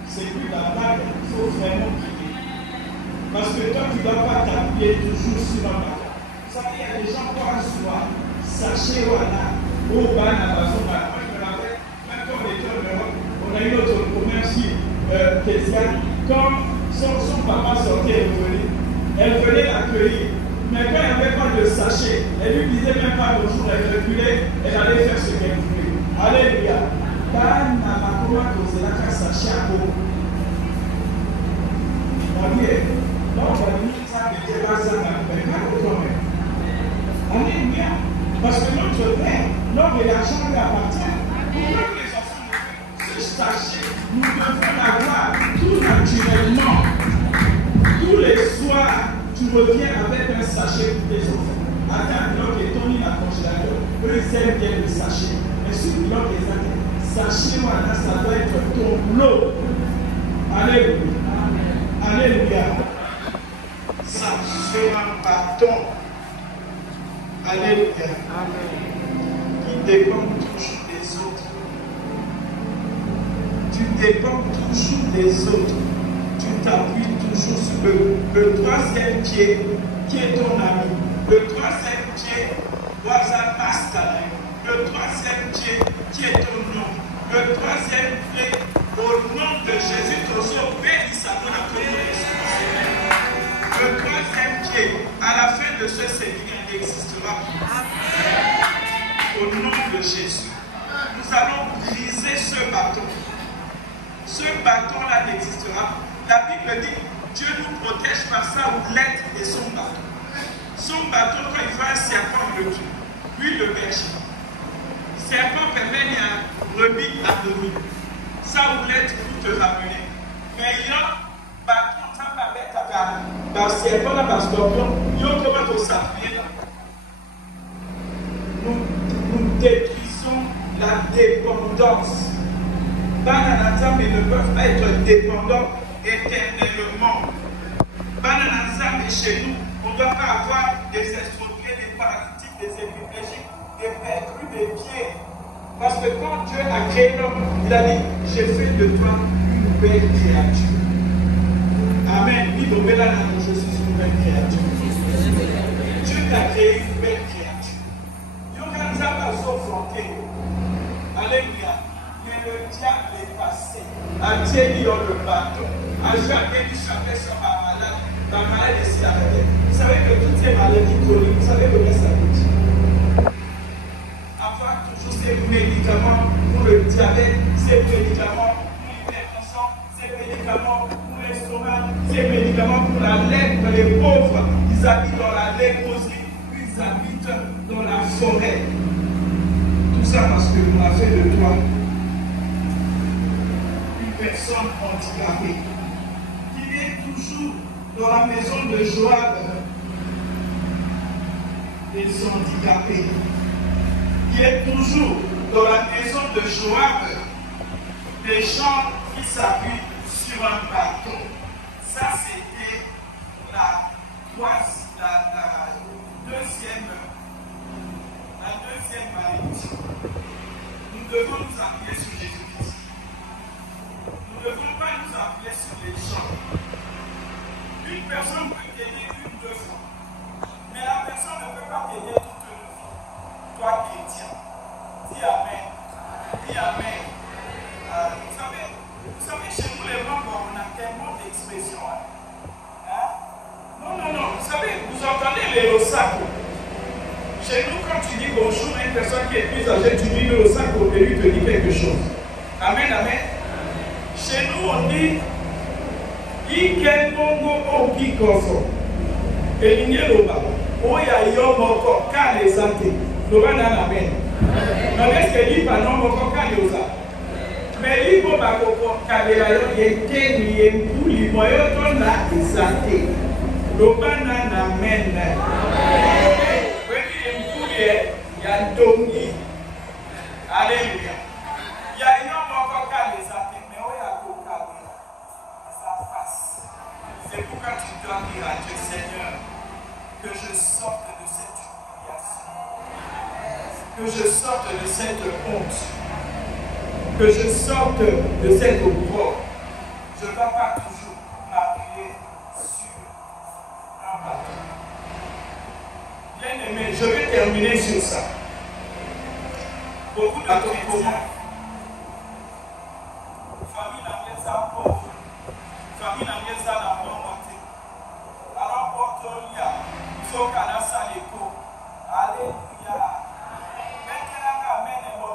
c'est plus la blague, il faut vraiment quitter. Parce que toi, tu ne dois pas t'appuyer toujours sur un bâton. Vous savez, il y a des gens qui ont un soir, sachet voilà, au bas, à la maison. Moi, je me rappelle, même quand on était en Europe, on a eu notre commerce quand son papa sortait et revenait, elle venait l'accueillir. Mais quand elle n'avait pas de sachet, elle lui disait même pas bonjour, elle reculait, elle allait faire ce qu'elle voulait. Alléluia. Quand n'a pas causé la sachet à vous. Donc, on va dire ça, mais c'est pas ça, mais quand même. Alléluia. Parce que notre Père, l'homme et l'argent lui appartiennent. Pourquoi les enfants se sachet? Nous devons l'avoir tout naturellement. Tous les soirs, tu reviens avec un sachet pour tes enfants. Attends, l'homme est tombé dans la congélateur. Eux, ils aiment bien le sachet. Mais si l'homme est là, sachet, voilà, ça doit être ton lot. Alléluia. Alléluia. Ça sera un bâton. Alléluia. Qui dépend toujours des autres. Tu dépends toujours des autres. Tu t'appuies toujours sur le troisième pied qui est ton ami. Le troisième pied, WhatsApp Pascal. Le troisième pied qui est ton nom. Le troisième pied, au nom de Jésus, ton sort bénisse à ton appellation. Le troisième pied, à la fin de ce séminaire, il existera. Au nom de Jésus, nous allons briser ce bâton. Ce bâton-là n'existera. La Bible dit, Dieu nous protège par sa houlette et son bâton. Son bâton, quand il voit un serpent, le tue. Lui, le berger. Serpent permet à brebis à dormir. Sa houlette pour te ramener. Mais il y a bâton, ça va mettre à par serpent, par scorpion. Il y a comment on s'appuie là. Nous détruisons la dépendance. Bananazam ne peuvent pas être dépendants éternellement. Bananazam est chez nous. On ne doit pas avoir des estropiés, des paralytiques, des hémiplégiques, des perdus, des pieds. Parce que quand Dieu a créé l'homme, il a dit, j'ai fait de toi une belle créature. Amen. Je suis une belle créature. Dieu t'a créé une belle créature. Yoganza va s'offranter. Alléluia. Mais le diable est passé. A tenu dans le bateau. A jamais dit jamais sur ma malade. Ma malade est si arrêtée. Vous savez que toutes ces maladies chroniques, vous savez combien ça coûte? Avoir toujours ces médicaments pour le diabète, ces médicaments pour l'hypertension, ces médicaments pour l'estomac, ces médicaments pour la lèpre. Les pauvres, ils habitent dans la léproserie, puis ils habitent dans la forêt. Tout ça parce que l'on a fait de toi personne handicapée, qui est toujours dans la maison de Joab, les handicapés, qui est toujours dans la maison de Joab, les gens qui s'appuient sur un bâton. Ça, c'était la deuxième malédiction. Nous devons nous appuyer sur Jésus-Christ. Nous ne devons pas nous appuyer sur les gens. Une personne peut t'aider une ou deux fois, mais la personne ne peut pas t'aider toute une vie. Toi, chrétien, dis Amen. Dis Amen. Vous savez, chez nous les Blancs, on a tellement d'expressions. Non. Vous savez, vous entendez les Losako. Chez nous, quand tu dis bonjour à une personne qui est plus âgée, tu dis le Losako et lui te dit quelque chose. Amen, amen. Chez nous, on dit Ikengongo Okikoso. Et Ninyeloba. Oya Yomoko Kalezate. Loba Nanamen. Non, est-ce que dit pas non, Moko Kaleosa? Mais il faut pas que Kaleo Yeke, Yempu, Limoyoton, la Isate. Loba Nanamen. Il y a Dongi. Alléluia. Il y a une encore les athées, mais il y a Coca. Ça passe. C'est pourquoi tu dois dire à Dieu, Seigneur, que je sorte de cette humiliation, que je sorte de cette honte, que je sorte de cette opprobre. Je ne vais pas toujours m'appuyer sur un bateau. Bien aimé, je vais terminer sur ça. Beaucoup de chrétiens, famille n'anglaise à pauvre, famille n'anglaise à la moitié. Alors, porte-le, il faut qu'à la salle écho. Alléluia. Maintenant, amen et mon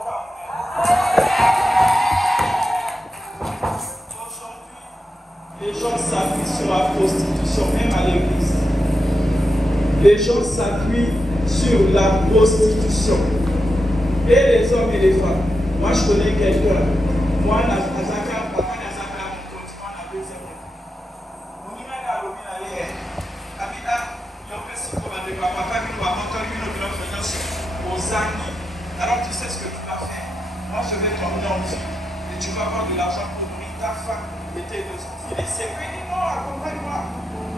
aujourd'hui, les gens s'appuient sur la prostitution, même à l'église. Les gens s'appuient sur la prostitution. Et les hommes et les femmes. Moi, je connais quelqu'un. Moi, Nazaka, papa Nazaka, mon continent, on a deuxième. On y met à l'objet à l'air. Habita, il y a un peu de ce qu'on va dire. Papa, il va monter une autre finance aux amis. Alors, tu sais ce que tu vas faire. Moi, je vais t'emmener en vie. Et tu vas avoir de l'argent pour nourrir ta femme et tes deux enfants. Et c'est vrai, il dit non, accompagne-moi.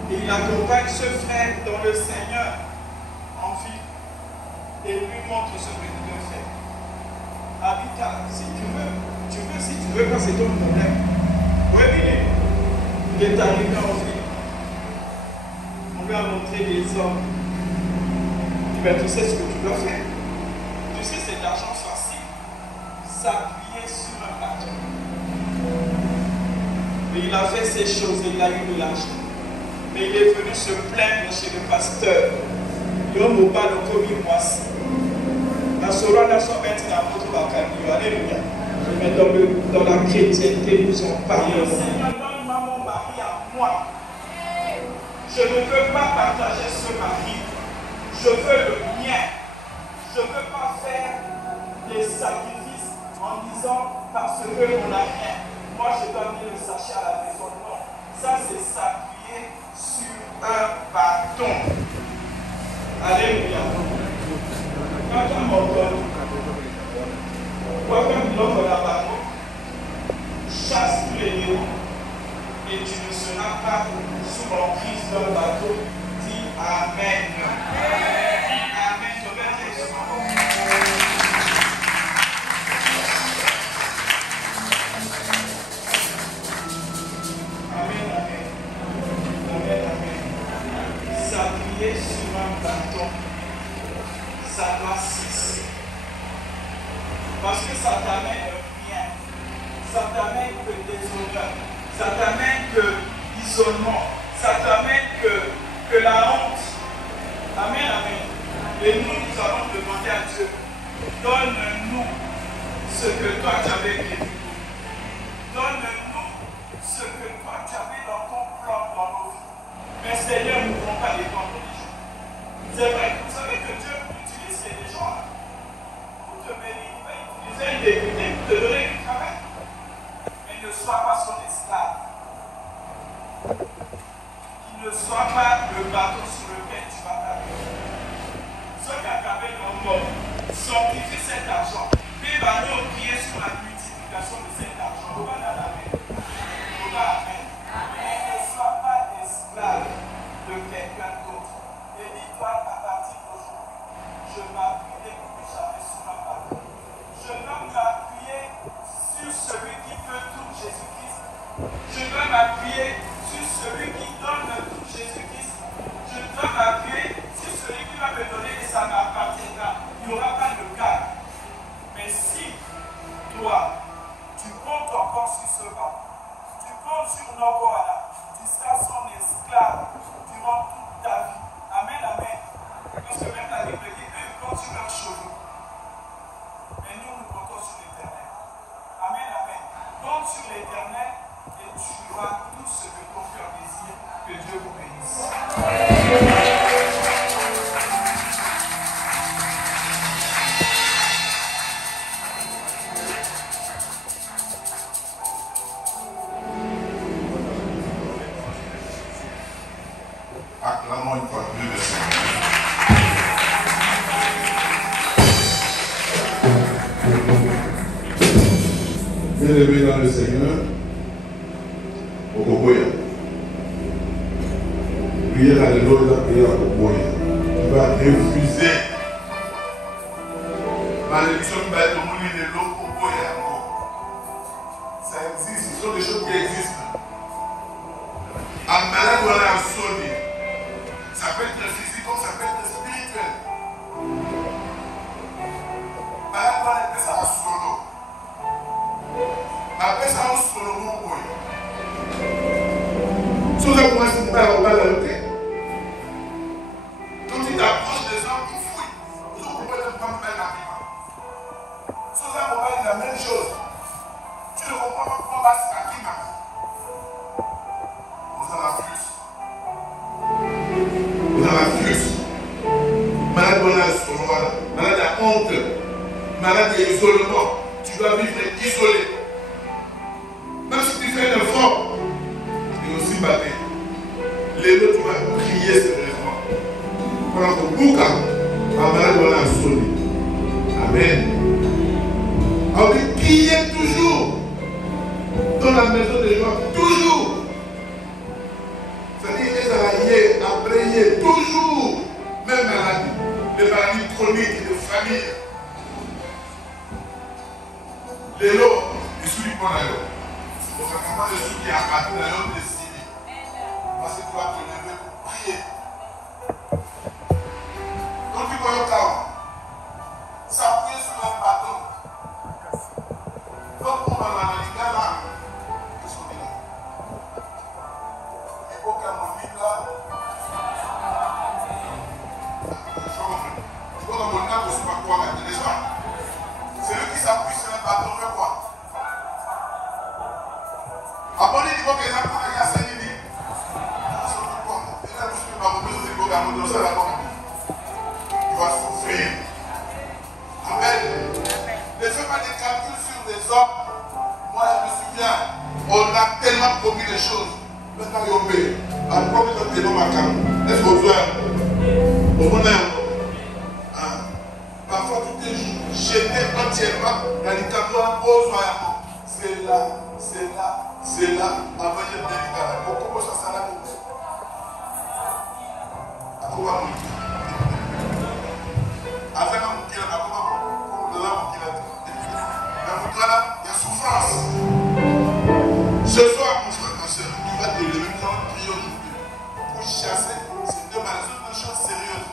Et il accompagne ce frère dans le Seigneur en vie. Et lui montre ce que tu dois faire. Habita, si tu veux pas, c'est ton problème. Oui, il est arrivé en vie. On lui a montré des hommes. Ben, tu sais ce que tu dois faire. Tu sais, c'est de l'argent facile. S'appuyer sur un bateau. Et il a fait ces choses et il a eu de l'argent. Mais il est venu se plaindre chez le pasteur. L'homme au bas de commis moisi. Alléluia. Mais dans la chrétienté, nous en parlons. Seigneur, donne-moi mon mari à moi. Je ne veux pas partager ce mari. Je veux le mien. Je ne veux pas faire des sacrifices en disant parce qu'on n'a rien. Moi, je dois venir le sachet à la maison. Non. Ça, c'est s'appuyer sur un bâton. Alléluia. Quand tu m'entends, quand tu l'offres la bateau, chasse tous les léons et tu ne seras pas sous l'emprise d'un bateau. Dis Amen. Amen. Je vais dire ce moment. Amen, amen. Amen, amen. S'appuyer sur un bâton. Ça doit cesser. Parce que ça t'amène rien. Ça t'amène que déshonneur. Ça t'amène que isolement. Ça t'amène que la honte. Amen, amen. Et nous allons demander à Dieu, donne-nous ce que toi tu avais prévu. Donne-nous ce que toi tu avais dans ton plan dans nos vies. Mais Seigneur, nous ne pouvons pas dépendre des gens. C'est vrai, vous savez que Dieu utilise les gens pour te bénir, il va utiliser une député pour te donner du travail. Mais ne sois pas son esclave. Qu'il ne soit pas le bateau sur lequel tu vas t'arriver. Ceux qui accablent dans le monde, sanctifie cet argent. Mais va nous prier sur la multiplication de cet argent. On va dans la main. On va amen. Mais ne sois pas esclave de quelqu'un d'autre. Et dis-toi à partir d'aujourd'hui, je m'appuierai plus jamais sur ma parole. Je dois m'appuyer sur celui qui peut tout, Jésus-Christ. Je dois m'appuyer sur celui qui donne tout, Jésus-Christ. Je dois m'appuyer sur celui qui va me donner et ça m'appartiendra. Il n'y aura pas de cas. Mais si toi, tu comptes encore sur ce banc, tu comptes sur Noboala, tu seras son esclave durant toute ta vie. Amen, amen. Parce que même la Bible dit, eux comptent sur leurs cheveux. Mais nous, nous comptons sur l'Éternel. Amen, amen. Compte sur l'Éternel Acclamons une fois plus le Seigneur. Bien-aimé dans le Seigneur, au Kokoya. Prière alléluia, prière au Kokoya. Tu vas refuser. Malédiction qui va être au monde de l'eau Kokoya. Ça existe, ce sont des choses qui existent. En malade, on a un sonné. Ça peut être physique comme ça peut être spirituel. Malade, on appelle ça un solo. Après ça, on solo mon boy. Si vous avez commencé à faire la tête, quand tu t'approches des hommes, ils fouillent. Vous ne pouvez pas me faire la vie. Si vous avez la même chose, tu ne comprends pas pourquoi va se faire qui m'a. Vous en avez plus. Vous en avez plus. Malade, malade à honte, malade à isolement. Tu dois vivre isolé. Même si tu fais un effort, tu es aussi battu. Les autres, tu vas prier sérieusement. Pendant que Bouka, un malade doit la sonner. Amen. On dit prier toujours. Dans la maison des gens, toujours. C'est-à-dire qu'ils allaient à prier toujours. Même maladie. Les maladies chroniques de famille. Les lots, ils sont du bon à l'eau. Donc, c'est vraiment des choses qui appartiennent à l'homme de Syrie. Parce que tu vas te lever pour prier. Donc, tu vois le chaos. S'appuyer sur un bateau. Donc, on va dans les gars là. Ils sont là. Et aucun moment là. Tu vois dans mon âme, je ne sais pas quoi mettre les soirs. C'est lui qui s'appuie sur un bateau, fait quoi? Après, il dit que les enfants ont assez dit. Il va souffrir. Amen. Ne fais pas des calculs sur des hommes. Moi, je me souviens, on a tellement promis des choses. Maintenant, il y a oublié. On promet de tellement ma cam. Est-ce qu'on doit? Au moins, parfois, tu t'es jeté entièrement dans les camions au soir. C'est là, c'est là, c'est là. Après, je me dis, pourquoi ça s'arrête? Pourquoi il y a souffrance. Ce soir, mon frère, ma soeur, tu vas te lever, nous allons prier aujourd'hui pour chasser ces deux maladies. Ce sont des choses sérieuses.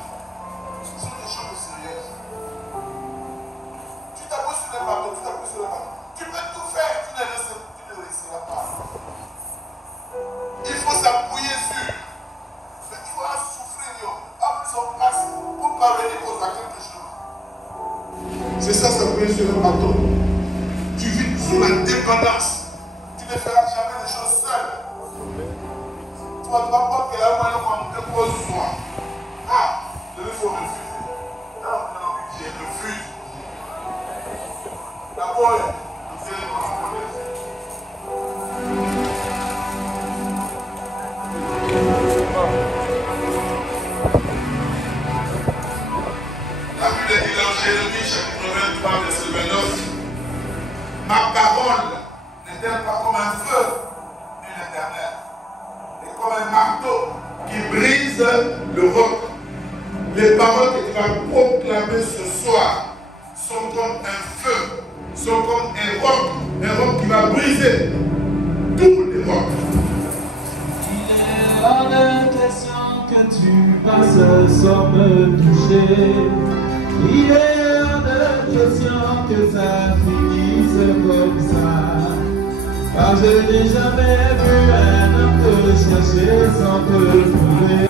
Ce sont des choses sérieuses. Tu t'appuies sur les bateaux, tu t'appuies sur les bateaux. Tu peux tout faire, tu ne réussiras pas. Il faut s'appuyer sur. Mais tu vas souffrir, en plus on passe pour parvenir à quelque chose. C'est ça, s'appuyer sur un bateau. Tu vis sous la dépendance. Tu ne feras jamais les choses seul. Tu vas pas que la moindre fois que pose soi. Ah, il faut refuser. Non, je refuse. D'abord, c'est le La Bible dit dans Jérémie chapitre 23, verset 29, ma parole n'est-elle pas comme un feu de l'Éternel et comme un marteau qui brise le roc. Les paroles que tu vas proclamer ce soir sont comme un feu, sont comme un roc qui va briser tous les rocs. Il est hors de question que tu passes sans me toucher. Il est hors de question que ça finisse comme ça. Car je n'ai jamais vu un homme te chercher sans te trouver.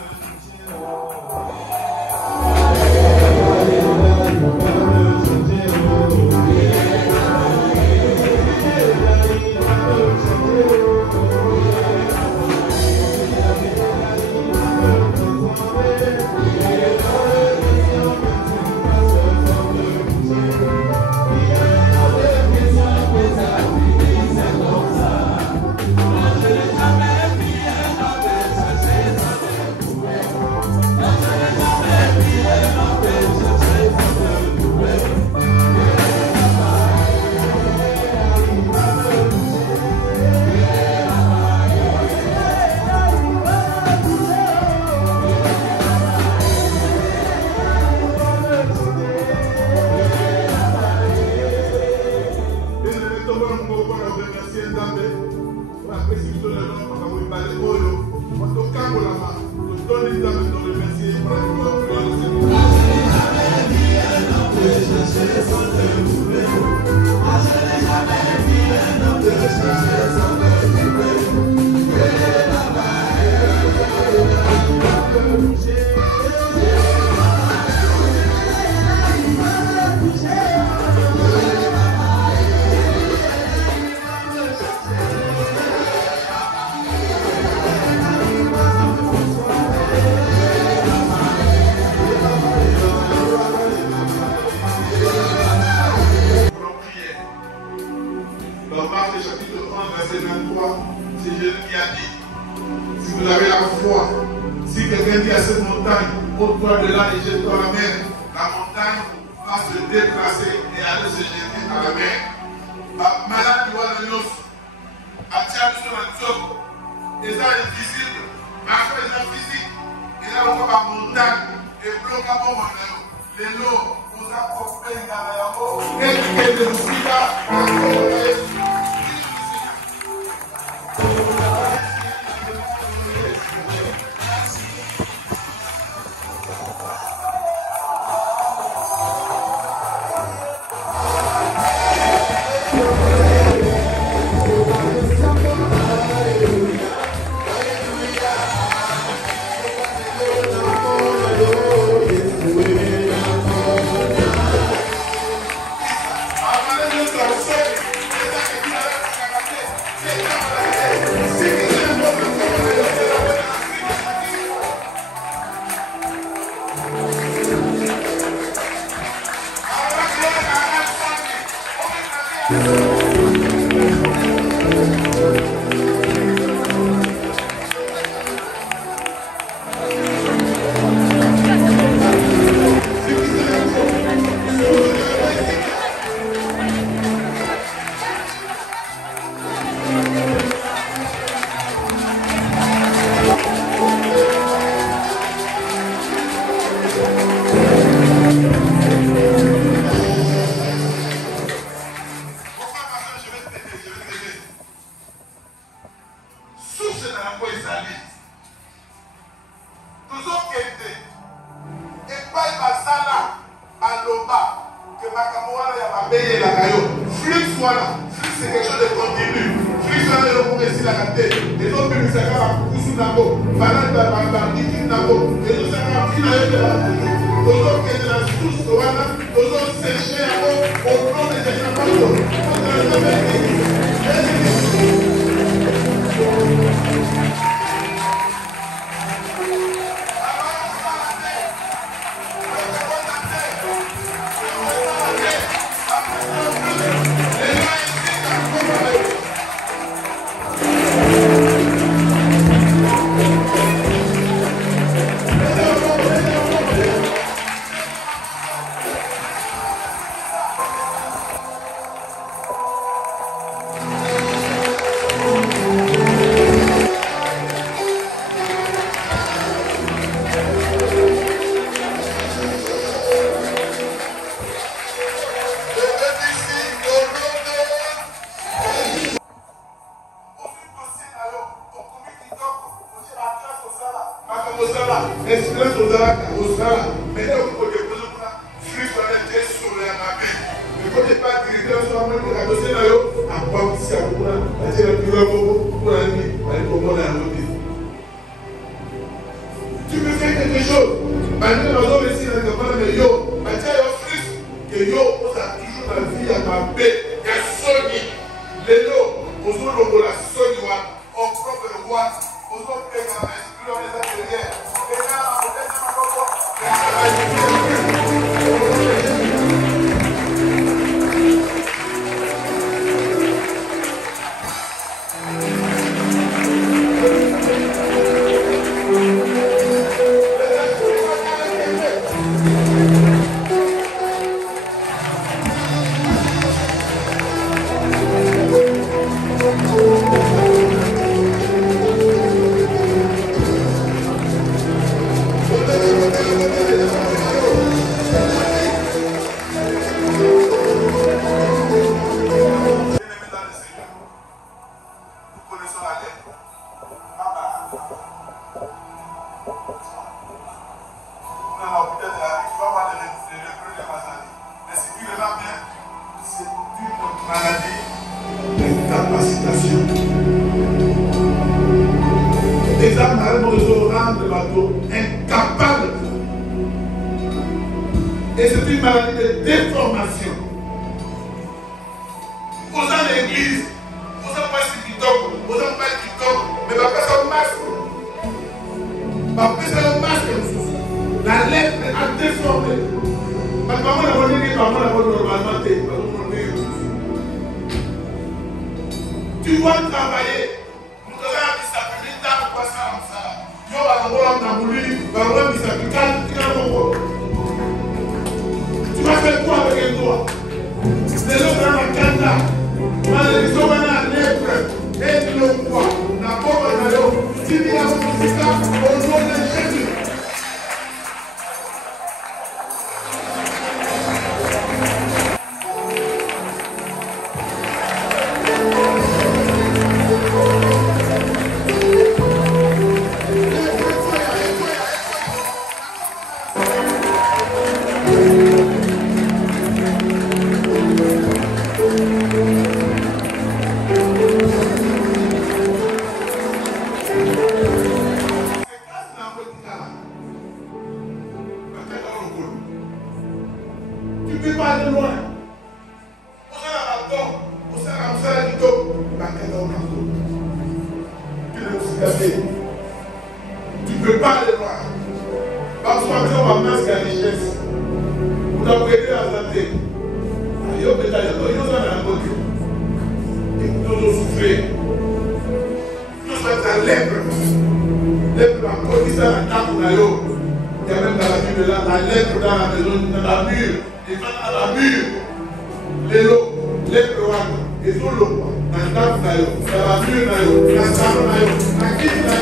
applaudissez dans le merci pour la gloire de Seigneur. C'est Jésus qui a dit, si vous avez la foi, si quelqu'un dit à cette montagne, ôte-toi de là et jette-toi à la mer, la montagne va se déplacer et aller se jeter à la mer. Malade qui voit le nos, à Tchad sur la tchoc, et ça est invisible, marche les physique, et là on voit la montagne, et bloque à bon moment, les lots, vous accompagnez dans la mort, et qui est de Sida, les âmes vont rendre le bateau incapable. Et c'est une maladie de déformation. Vous avez l'église, vous avez pas ce qui toque, vous avez pas ce qui toque, mais vous avez un masque. Vous avez un masque. La lèvre a déformé. Ma maman a dit que maman a normalement été. Tu vas travailler. Vous avez un disciple, quoi ça. Tu vas avoir un abouli, tu vas avoir un disciple, tu vas faire quoi avec un doigt? C'est l'autre dans la canda. Malédiction va à lèvre. Et le poids. La pauvre d'ailleurs. Si tu as un au nom de Jésus. Tu ne peux pas aller loin. Parce que on va masquer la richesse. Vous doit prêter la santé. Il y a des gens qui ont la beauté. Et vous devez souffrir. Tout ça est un lèvre. Lèvre va produire ça la table. Il y a même dans la Bible là, la lèvre dans la maison, dans la mur. Et dans la mur. Les lots, lèvre et tout l'eau. Dans la mur, dans la mur, dans la salle, dans la kitchen, dans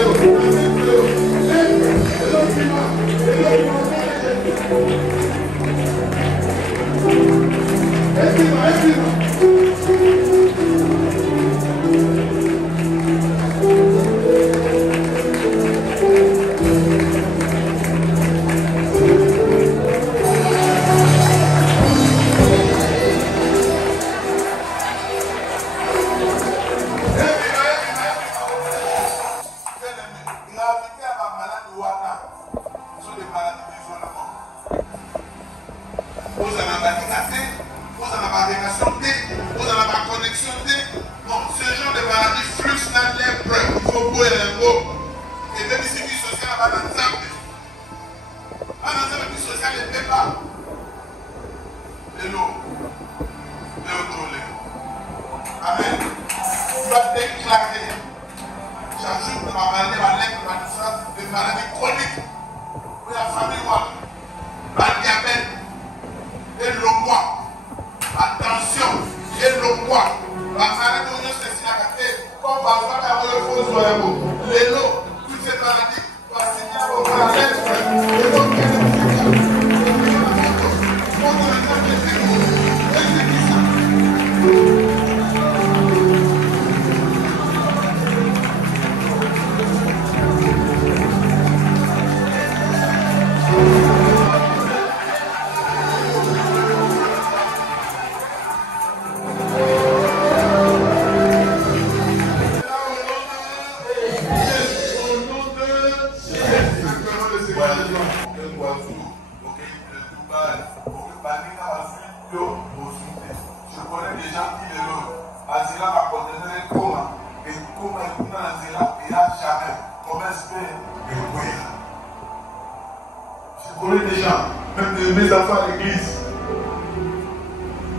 mes enfants à l'église.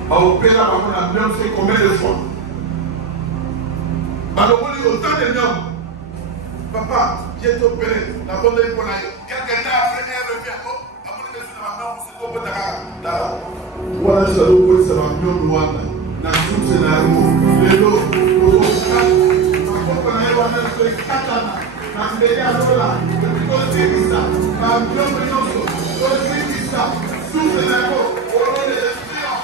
Au père, on a bien fait combien de fois? Alors, on dit autant de noms. Papa, j'ai été opéré. La bonne est pour l'aïe. Quelqu'un a fait un revient. La bonne est sur la main, c'est au bout de la. Voilà, ça doit être ça va mieux loin. La soupe, c'est la roue. Les lots, le haut, ma propre naïe, on a fait 4 ans. La médaille à l'ola. Le côté qui ça. La mieux de nos autres. Le côté qui ça. Sous le lago. Au nom de l'espion.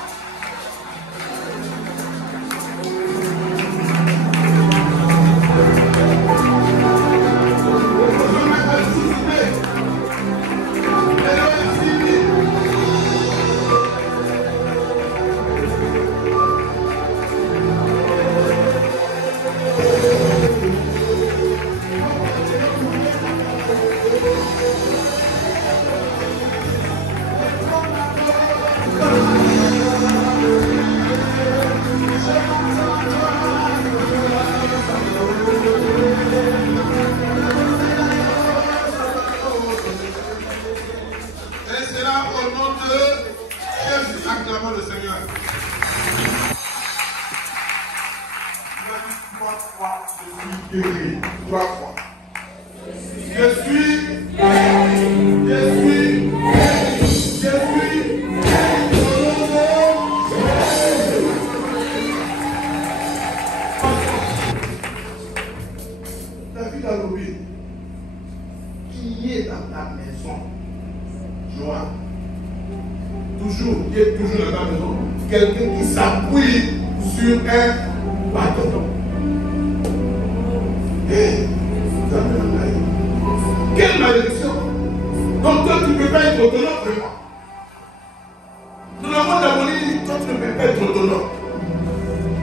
guéri. 3 fois. Je suis guéri. Je suis guéri. Je suis David a loué. Qui est dans ta maison? Joie. Toujours, qui est toujours dans ta maison. Quelqu'un qui s'appuie sur un bâton. Quelle malédiction! Donc toi tu ne peux pas être autonome vraiment. Nous l'avons d'abord dit, toi tu ne peux pas être autonome.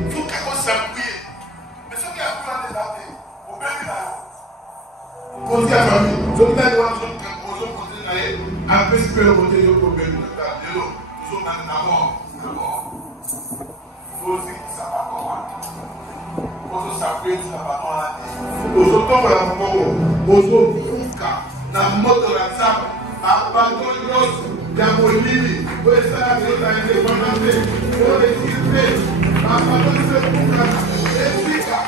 Il faut qu'on s'appuie. Mais ce qui a pu en débattre, au bien de la on dit à la famille, je vous ai dit, un peu si peu le côté de problème, nous sommes d'abord. Il faut aussi que ça va comment. Il faut s'appuyer sur la bâton à la tête. Aux autres, aux autres, na moto la saba, abandon nos, ya molini, pour ça la indépendance, pour les citer, abandon ce pouvoir, et fica,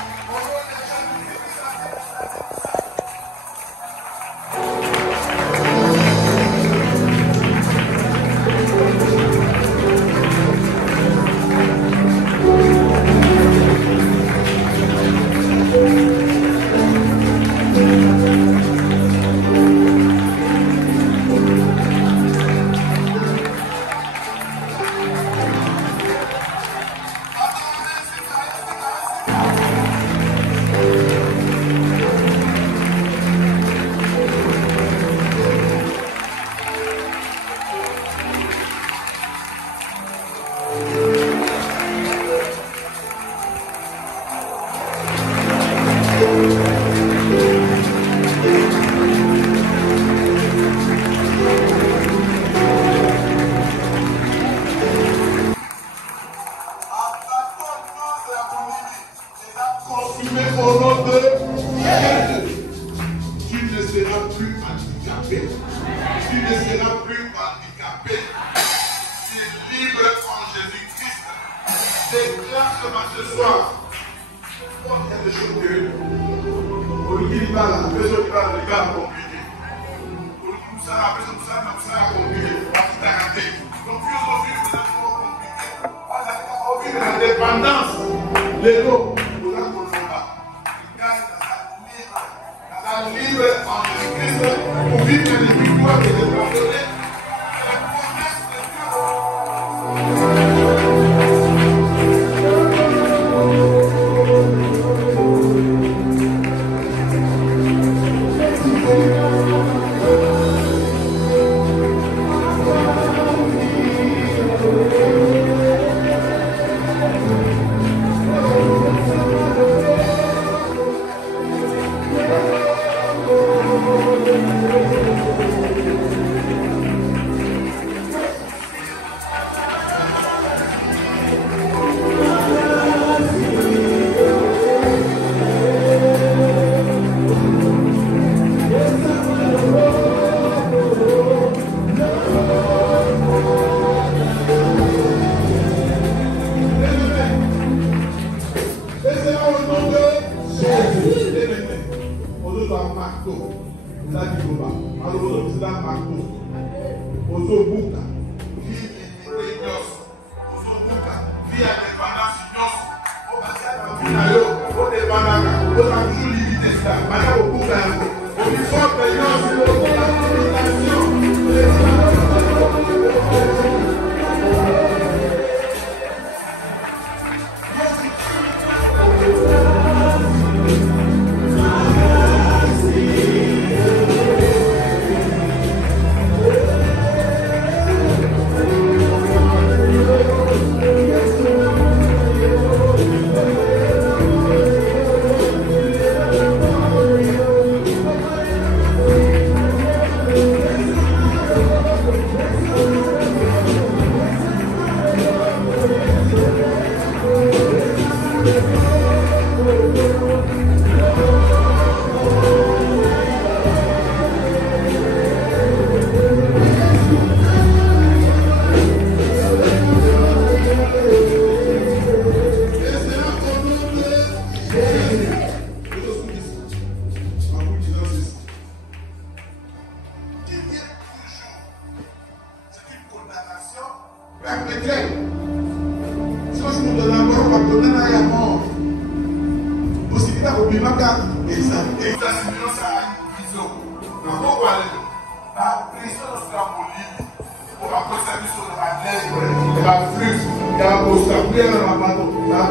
la flux, il y a la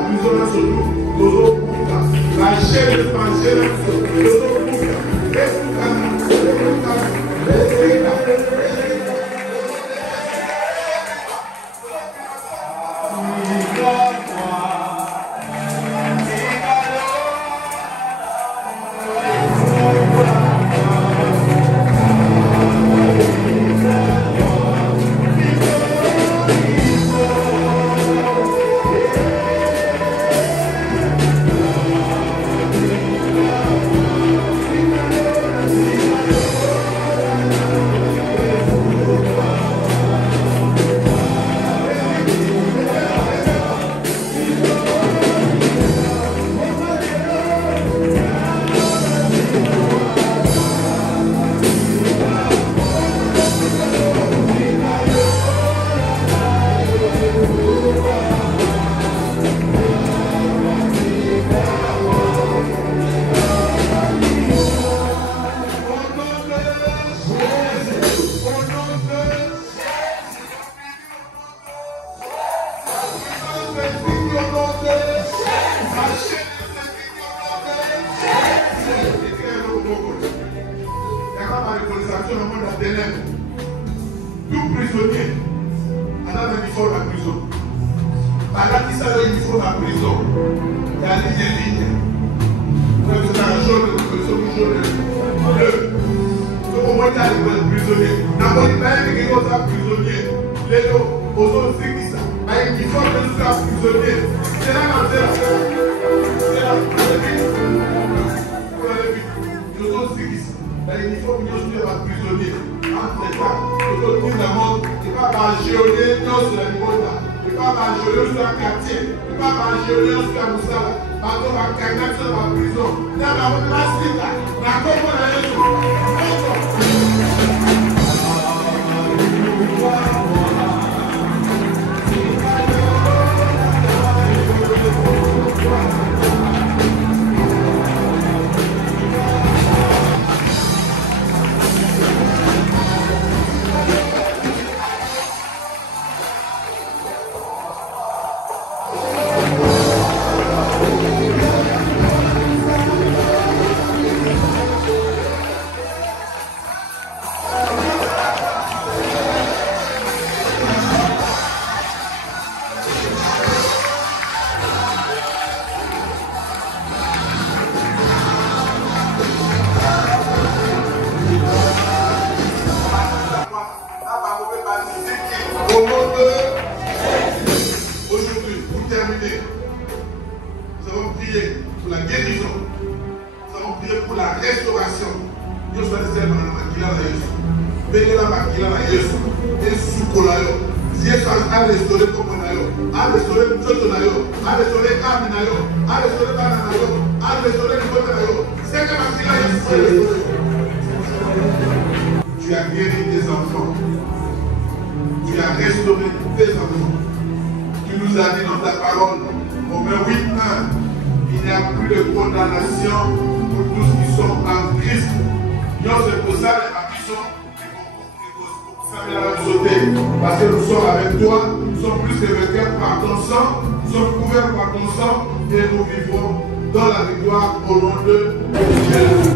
prison surtout, la chaîne de pensée, tout prisonnier en a un uniforme à prison. Pendant qu'il s'est uniforme à prison, il y a des lignes. Vous avez un jaune, une jaune, bleu. Donc au moins, il y a des prisonniers. N'a pas dit que les autres prisonniers, les autres c'est qui ça? Il y a un uniforme de tous les prisonniers. C'est là, c'est là. C'est là, les autres c'est qui ça? Il y a un uniforme de tous les prisonniers. Entre les cas, les autres disent d'abord, il ne va pas géoler sur la niveau là. Il ne va pas géoler sur un quartier. Il ne va pas géoler sur la moussala. Parce qu'on va gagner sur la prison. Il y a la place là. La commune à aujourd'hui, pour terminer, nous avons prié pour la guérison, nous avons prié pour la restauration. Dieu soit laissé dans la maquille à Yesu. Béni la maquille à Yesu. Et sous Kolayo. Dieu soit à restaurer comme Nayo, à restaurer Mchoto Nayo, à restaurer Ami Nayo, à restaurer Bana Nayo, à restaurer Nicote Nayo. C'est que maquille à Yesu. Tu as guéri tes enfants. Tu as restauré tes enfants. Tu nous as dit dans ta parole, Romains 8:1, il n'y a plus de condamnation pour tous qui sont en Christ. Nous, c'est pour ça les baptisons, parce que nous sommes avec toi, nous sommes plus que vainqueurs par ton sang, nous sommes couverts par ton sang et nous vivons dans la victoire au nom de Jésus.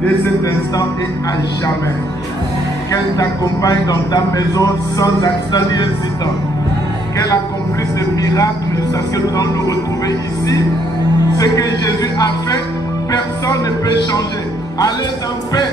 dès cet instant et à jamais. Qu'elle t'accompagne dans ta maison sans accident ni incident. Qu'elle accomplisse des miracles jusqu'à ce que nous allons nous retrouver ici. Ce que Jésus a fait, personne ne peut changer. Allez en paix.